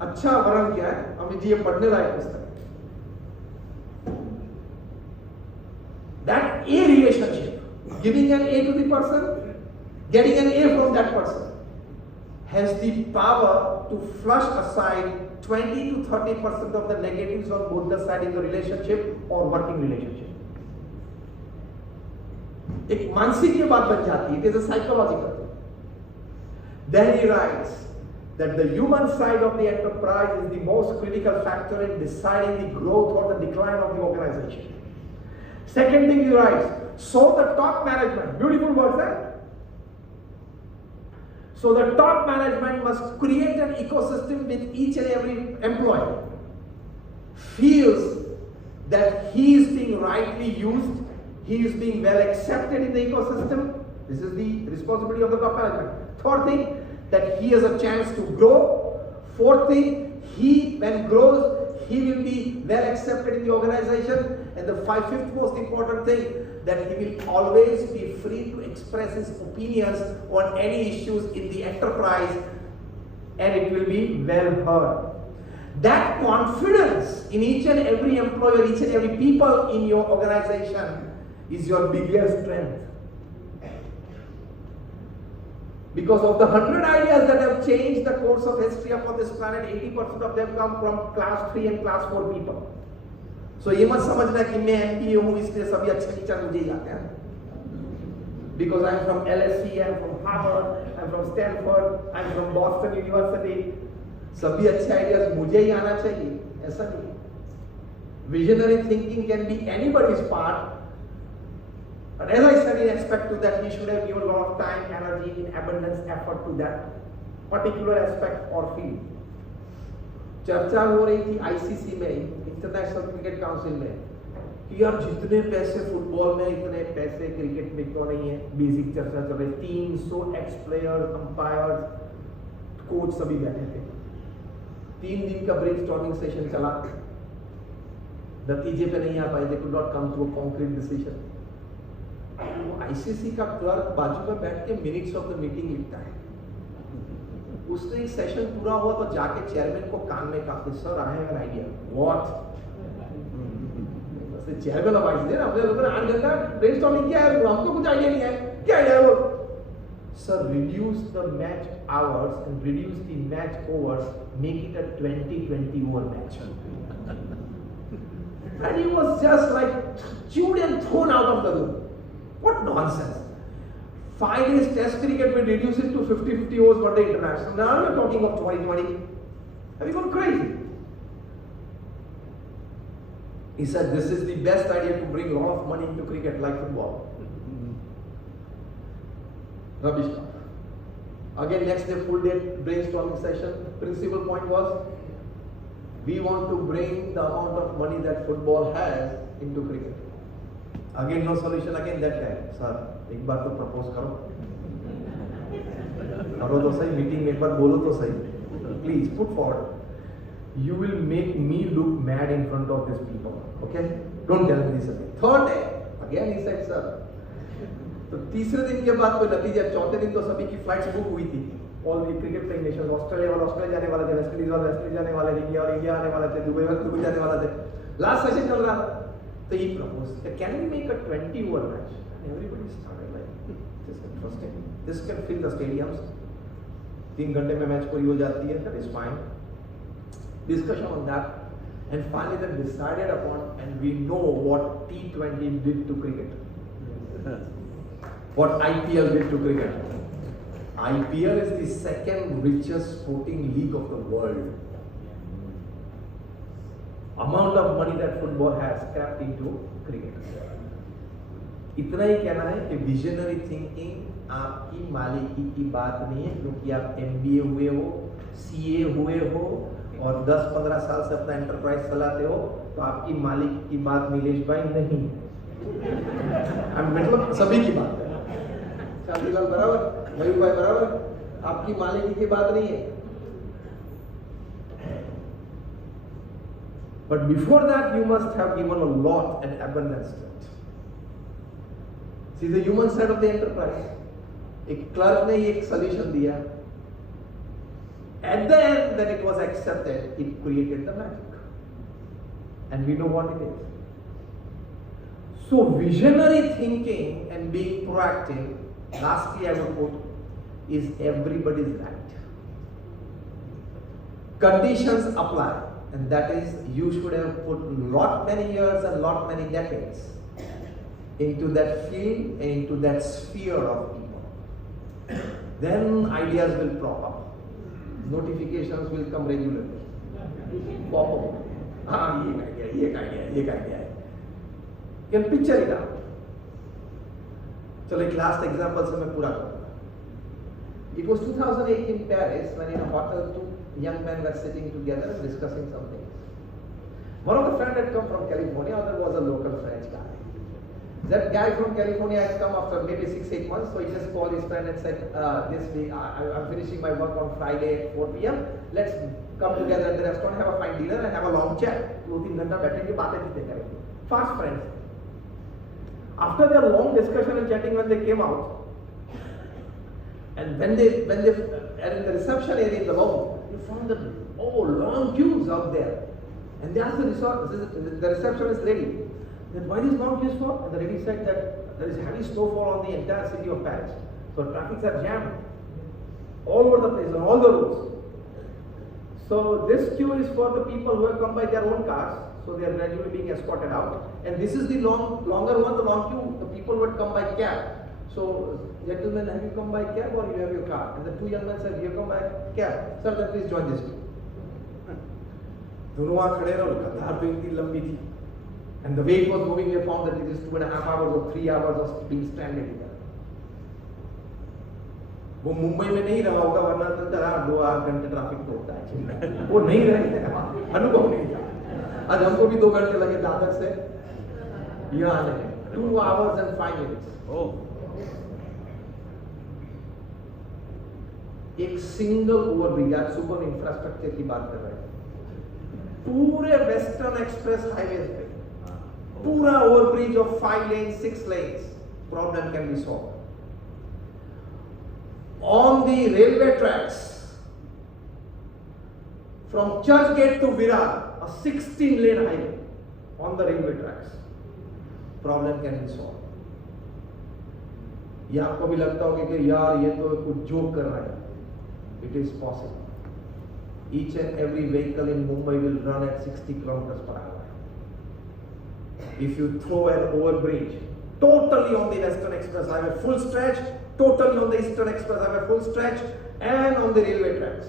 अच्छा वर्ण क्या है? अमित जी ये पढ़ने लायक पुस्तक है. That A relationship, giving an A to the person, getting an A from that person, has the power to flush aside 20 to 30% of the negatives on both the sides in the relationship or working relationship. एक मानसिक ये बात बन जाती है, it is a psychological. Then he writes that the human side of the enterprise is the most critical factor in deciding the growth or the decline of the organization. Second thing he writes, so the top management, beautiful words there. So the top management must create an ecosystem with each and every employee. Feels that he is being rightly used, he is being well accepted in the ecosystem. This is the responsibility of the top management. Third thing, that he has a chance to grow. Fourth thing, when grows, he will be well accepted in the organization. And the fifth most important thing, that he will always be free to express his opinions on any issues in the enterprise, and it will be well heard. That confidence in each and every employer, each and every people in your organization is your biggest strength. Because of the 100 ideas that have changed the course of history of this planet, 80% of them come from class 3 and class 4 people. So ये मत समझना कि मैं MBA हूँ इसलिए सभी अच्छे teacher मुझे ही आते हैं. Because I am from LSE, I am from Harvard, I am from Stanford, I am from Boston University. सभी अच्छे आइडियाज मुझे ही आना चाहिए, ऐसा नहीं. Visionary thinking can be anybody's part. But as I said, in respect to that, we should have given a lot of time, energy, in abundance, effort to that particular aspect or field. चर्चा हो रही थी ICC में, international cricket council में, कि यार जितने पैसे फुटबॉल में इतने पैसे क्रिकेट में क्यों नहीं है. बेसिक चर्चा चल रही. 300 एक्स प्लेयर्स, अंपायर्स, कोच सभी बैठे थे. 3 दिन का ब्रेनस्टॉर्मिंग सेशन चला. नतीजे पे नहीं आ पाए. They could not come to a concrete decision. ICC का क्लर्क बाजू में बैठ के मिनट्स ऑफ द मीटिंग लिखता है. उसने एक सेशन पूरा हुआ तो जाके चेयरमैन को कान में कहा, sir I have an idea. What? Chairman of ICC ने अपने लोगों ने 8 घंटा ब्रेनस्टॉर्मिंग किया है, हमको कुछ आइडिया नहीं है. क्या आइडिया है वो? Sir reduce the match hours and reduce the match overs, make it a 20-20 over match. And he was just like chewed and thrown out of the room. What nonsense. 5 days test cricket will reduce it to 50-50 overs one day international. Now we're talking of 2020. Have you gone crazy? He said this is the best idea to bring a lot of money into cricket like football. Rubbish. Again next day full day brainstorming session. Principal point was, we want to bring the amount of money that football has into cricket. Again no solution. Again that guy, sir एक बार तो propose करो तो सही. Meeting में एक बार बोलो तो सही. Please put forward. You will make me look mad in front of these people. Okay? Don't tell me this again. Third day, again he said, sir. तो तीसरे दिन के बाद कोई नतीजा. चौथे दिन तो सभी की फ्लाइट्स बुक हुई थी. All the cricket playing Nations. Australia वाले ऑस्ट्रेलिया जाने वाले थे, वेस्ट इंडीज वाले वेस्ट इंडीज जाने वाले थे, इंडिया वाले इंडिया आने वाले थे, दुबई वाले दुबई जाने वाले थे. लास्ट सेशन चल रहा था. तो he proposed, can we make a 20 over match? And everybody started like, this is interesting. This can fill the stadiums. 3 घंटे में मैच पूरी हो जाती है. That is fine. Discussion on that, and finally they decided upon, and we know what T20 did to cricket. What IPL did to cricket. IPL is the second richest sporting league of the world. Amount of money that football has crapped into cricket. इतना ही कहना है कि visionary thinking आपकी मालिकी की बात नहीं है, क्योंकि आप MBA हुए हो, CA हुए हो और 10-15 साल से अपना एंटरप्राइज चलाते हो, तो आपकी मालिक की बात नीलेश भाई नहीं है। मतलब सभी की बात है। शांतिलाल बराबर, मयूर भाई बराबर, आपकी मालिकी की बात नहीं है। But before that, you must have given a lot and abundance to it. See the human side of the enterprise. एक क्लर्क ने एक solution दिया. At the end, then it was accepted. It created the magic, and we know what it is. So visionary thinking and being proactive. Lastly, I would put is everybody's right. Conditions apply. And that is, you should have put many years and many decades into that field and into that sphere of people. Then ideas will prop up. Notifications will come regularly. Pop up. ये idea. You can picture it out. चलो एक last example से मैं पूरा करूँगा. It was 2008 in Paris when in a hotel two young men were sitting together and discussing something. One of the friends had come from California, other was a local French guy. That guy from California had come after maybe 6-8 months, so he just called his friend and said, this week I'm finishing my work on Friday at 4 p.m. Let's come together at the restaurant, have a fine dinner and have a long chat. 2-3 घंटा बैठेंगे बातें करेंगे. Fast friends. After their long discussion and chatting, when they came out, and when they are in the reception area in the lobby, you found the long queues out there. And they asked the receptionist lady, that why these long queues for? And the lady said that there is heavy snowfall on the entire city of Paris. So traffic are jammed all over the place, on all the roads. So this queue is for the people who have come by their own cars. So they are gradually being escorted out. And this is the longer one, the long queue, the people who had come by cab. So, gentlemen, have you come by cab or you have your car? And the two young men said, we have come by cab. Sir, then please join this queue. दोनों वहाँ खड़े रहो, कतार तो इतनी लंबी थी. And the way it was moving, they found that it is 2.5 hours or 3 hours of being stranded here. वो मुंबई में नहीं रहा होगा, वरना तो 2 घंटे ट्रैफिक तो होता है. वो नहीं रहे, अनुभव नहीं था. आज हमको भी 2 घंटे लगे दादर से यहाँ आने में. 2 hours and 5 minutes. Oh. एक सिंगल ओवरब्रिज, आज सुपर इंफ्रास्ट्रक्चर की बात कर रहे हैं, पूरे वेस्टर्न एक्सप्रेस हाईवे पे पूरा overbridge of 5 lanes, 6 lanes, problem can be solve. On the railway tracks from Churchgate to Virar, a 16 lane highway on the railway tracks, problem can be solved. ये आपको भी लगता होगा कि यार ये तो कुछ जोक कर रहा है. It is possible. Each and every vehicle in Mumbai will run at 60 kilometers per hour. If you throw an overbridge totally on the Western Express Highway full stretch, totally on the Eastern Express Highway full stretch, and on the railway tracks.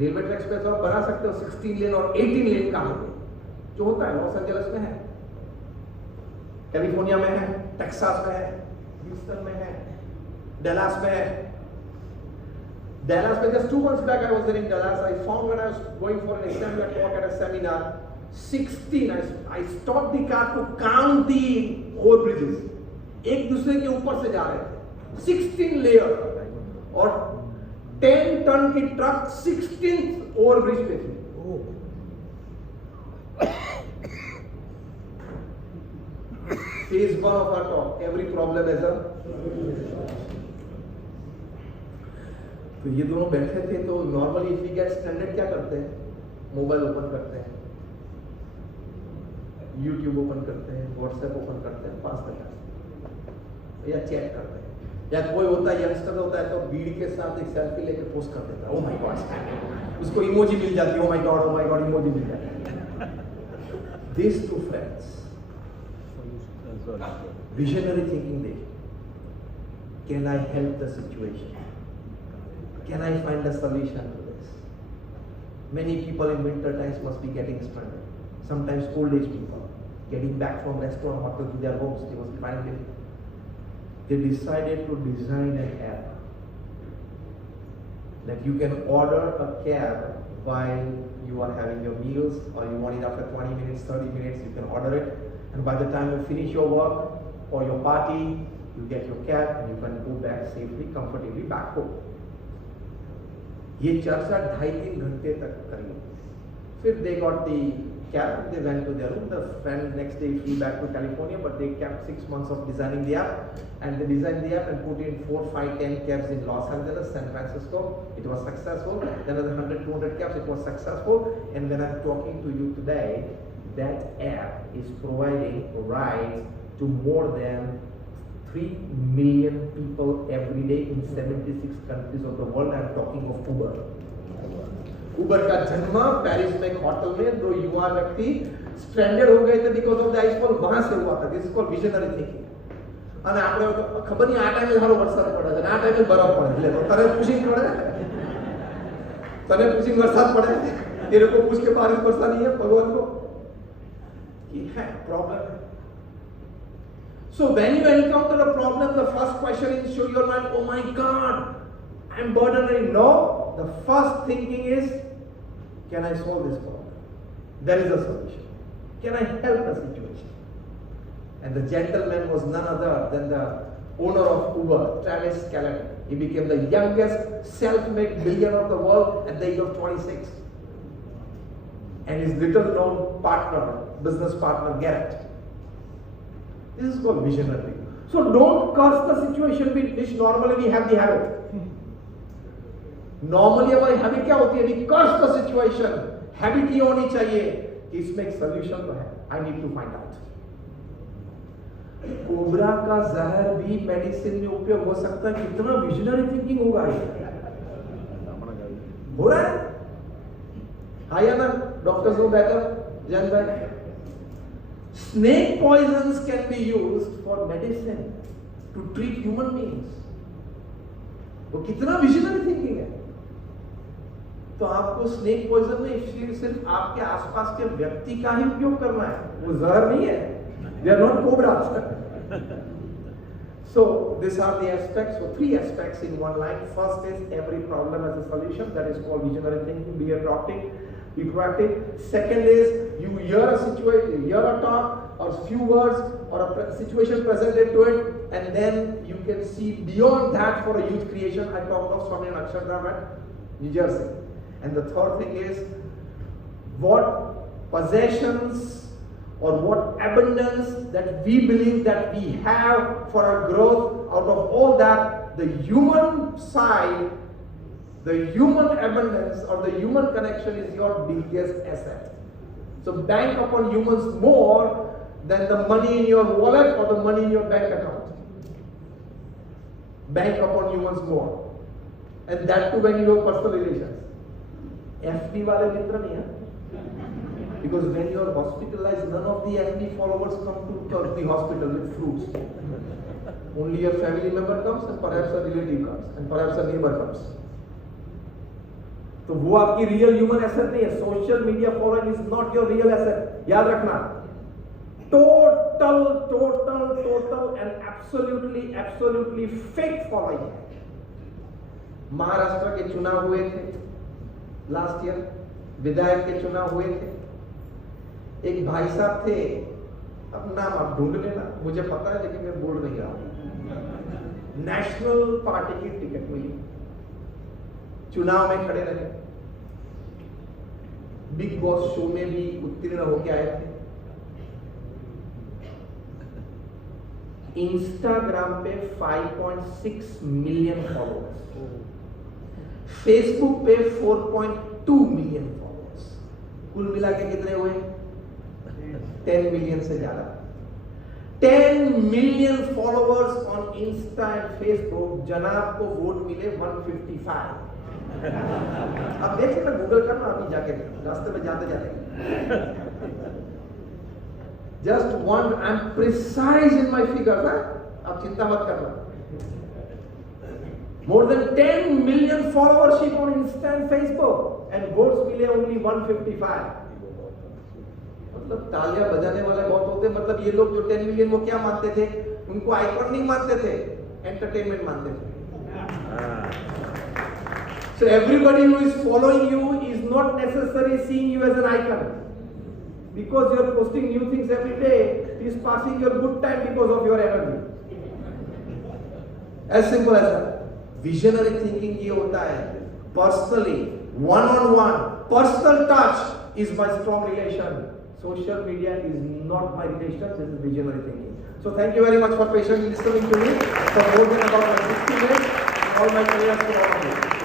Railway tracks पे तो आप बना सकते हो 16 लेन और 18 लेन का highway, जो होता है लॉस एंजलिस में है, कैलिफोर्निया में है, टेक्सास में है, ह्यूस्टन में है, डैलास में है. Dallas, but just 2 months back I was there in Dallas. I found when I was going for an exam talk at a seminar, 16. I stopped the car to count the overbridges. एक दूसरे के ऊपर से जा रहे थे. 16 layer और 10 ton की ट्रक 16th ओवरब्रिज पे थी. Phase 1 of our talk. Every problem is a. तो ये दोनों बैठे थे, तो normally if we get standard क्या करते हैं, मोबाइल ओपन करते हैं, यूट्यूब ओपन करते हैं, व्हाट्सएप ओपन करते हैं, पास करते हैं या चैट करते हैं, या कोई होता है यंगस्टर होता है तो बीड़ी के साथ एक सेल्फी लेके पोस्ट कर देता है. ओ माय गॉड, उसको इमोजी मिल जाती है. ओ माय गॉड इमोजी मिल जाती है. This two friends visionary thinking देखिए. Can I help the situation? Can I find a solution to this? Many people in winter times must be getting stranded. Sometimes old age people getting back from restaurant, hotel to their homes, they must be finding difficult. They decided to design an app that you can order a cab while you are having your meals, or you want it after 20 minutes, 30 minutes, you can order it. And by the time you finish your work or your party, you get your cab and you can go back safely, comfortably back home. ये चर्चा 2.5-3 घंटे तक करी. फिर they got the cab, they went to their room. The friend next day flew back to California, but they kept 6 months of designing the app, and they designed the app and put in 4, 5, 10 cabs in Los Angeles, San Francisco. It was successful. Then another 100, 200 cabs, it was successful. And when I'm talking to you today, that app is providing rides to more than 3 million people every day in 76 countries of the world. I'm talking of Uber. Uber का जन्म Paris में एक hotel में 2 युवा व्यक्ति stranded हो गए थे बिकॉज ऑफ द आइसफॉल, वहां से हुआ था. This is called visionary thinking. અને આપણે ખબર નહીં આ ટાઈમે સારો વરસાદ પડે છે, આ ટાઈમે બરફ પડે, એટલે તને પૂછીને પડે, તને પૂછીને વરસાદ પડે, તેરે को पूछ के बारिश बरसा नहीं है भगवान को. ये है problem. So when you encounter a problem, the first question is, show your mind, oh my God, I'm burdened. No, the first thinking is, can I solve this problem? There is a solution. Can I help the situation? And the gentleman was none other than the owner of Uber, Travis Kalanick. He became the youngest self-made billionaire of the world at the age of 26. And his little-known partner, business partner, Garrett. This is called visionary. So don't curse the situation which normally we have the habit. Normally हमारी habit क्या होती है? We curse the situation. Habit ये होनी चाहिए कि इसमें एक solution तो है. I need to find out. Cobra का जहर भी मेडिसिन में उपयोग हो सकता है. कितना विजनरी थिंकिंग होगा ये? हो रहा है? हाँ या ना? Doctors no better. जैन भाई, snake poisons can be used for medicine to treat human beings. वो कितना विजनरी थिंकिंग है. तो आपको स्नेक पॉइजन में सिर्फ आपके आसपास के व्यक्ति का ही उपयोग करना है, वो जहर नहीं है. They are not cobras. So these are the aspects, so 3 aspects in one line. First is every problem has a solution. That is called visionary thinking. Be proactive. Second is you hear a situation, hear a talk or few words or a situation presented to it, and then you can see beyond that for a huge creation. I talked of Swami and Akshardham at New Jersey. And the third thing is what possessions or what abundance that we believe that we have for our growth. Out of all that, the human side, the human abundance or the human connection is your biggest asset. So bank upon humans more than the money in your wallet or the money in your bank account. Bank upon humans more. And that too when you have personal relations. FD वाले मित्र नहीं है. Because when you are hospitalized, none of the FD followers come to the hospital with fruits. Only your family member comes and perhaps a relative comes and perhaps a neighbor comes. तो वो आपकी real human asset नहीं है. Social media following is not your real asset. याद रखना. Total and absolutely fake following है. महाराष्ट्र के चुनाव हुए थे लास्ट ईयर, विधायक के चुनाव हुए थे. एक भाई साहब थे, अब नाम आप ढूंढ लेना, मुझे पता है लेकिन मैं बोल नहीं रहा. नेशनल पार्टी की टिकट मिली, चुनाव में खड़े रहे, बिग बॉस शो में भी उत्तीर्ण होकर आए थे. इंस्टाग्राम पे 5.6 मिलियन फॉलोअर्स, फेसबुक पे 4.2 मिलियन फॉलोअर्स. कुल मिला के कितने हुए? 10 मिलियन से ज्यादा. 10 million followers on Insta and Facebook. जनाब को वोट मिले 155. अब देखिए ना, गूगल करना अभी जाके रास्ते में जाते जाते. Just one, I am precise in my figures. आप चिंता मत करना. More than 10 million followership on Insta and Facebook, and votes मिले only 155. मतलब तालियां बजाने वाले बहुत होते. मतलब ये लोग जो 10 मिलियन वो क्या मानते थे? उनको आइकॉन नहीं मानते थे, एंटरटेनमेंट मानते थे. So everybody who is following you is not necessarily seeing you as an icon. Because you are posting new things every day, he is passing your good time because of your energy. As simple as that. Visionary thinking ये होता है. Personally, one-on-one, personal touch is my strong relation. Social media is not my relation, this is visionary thinking. So thank you very much for patiently listening to me for more than about 60 minutes. All my prayers to all of you.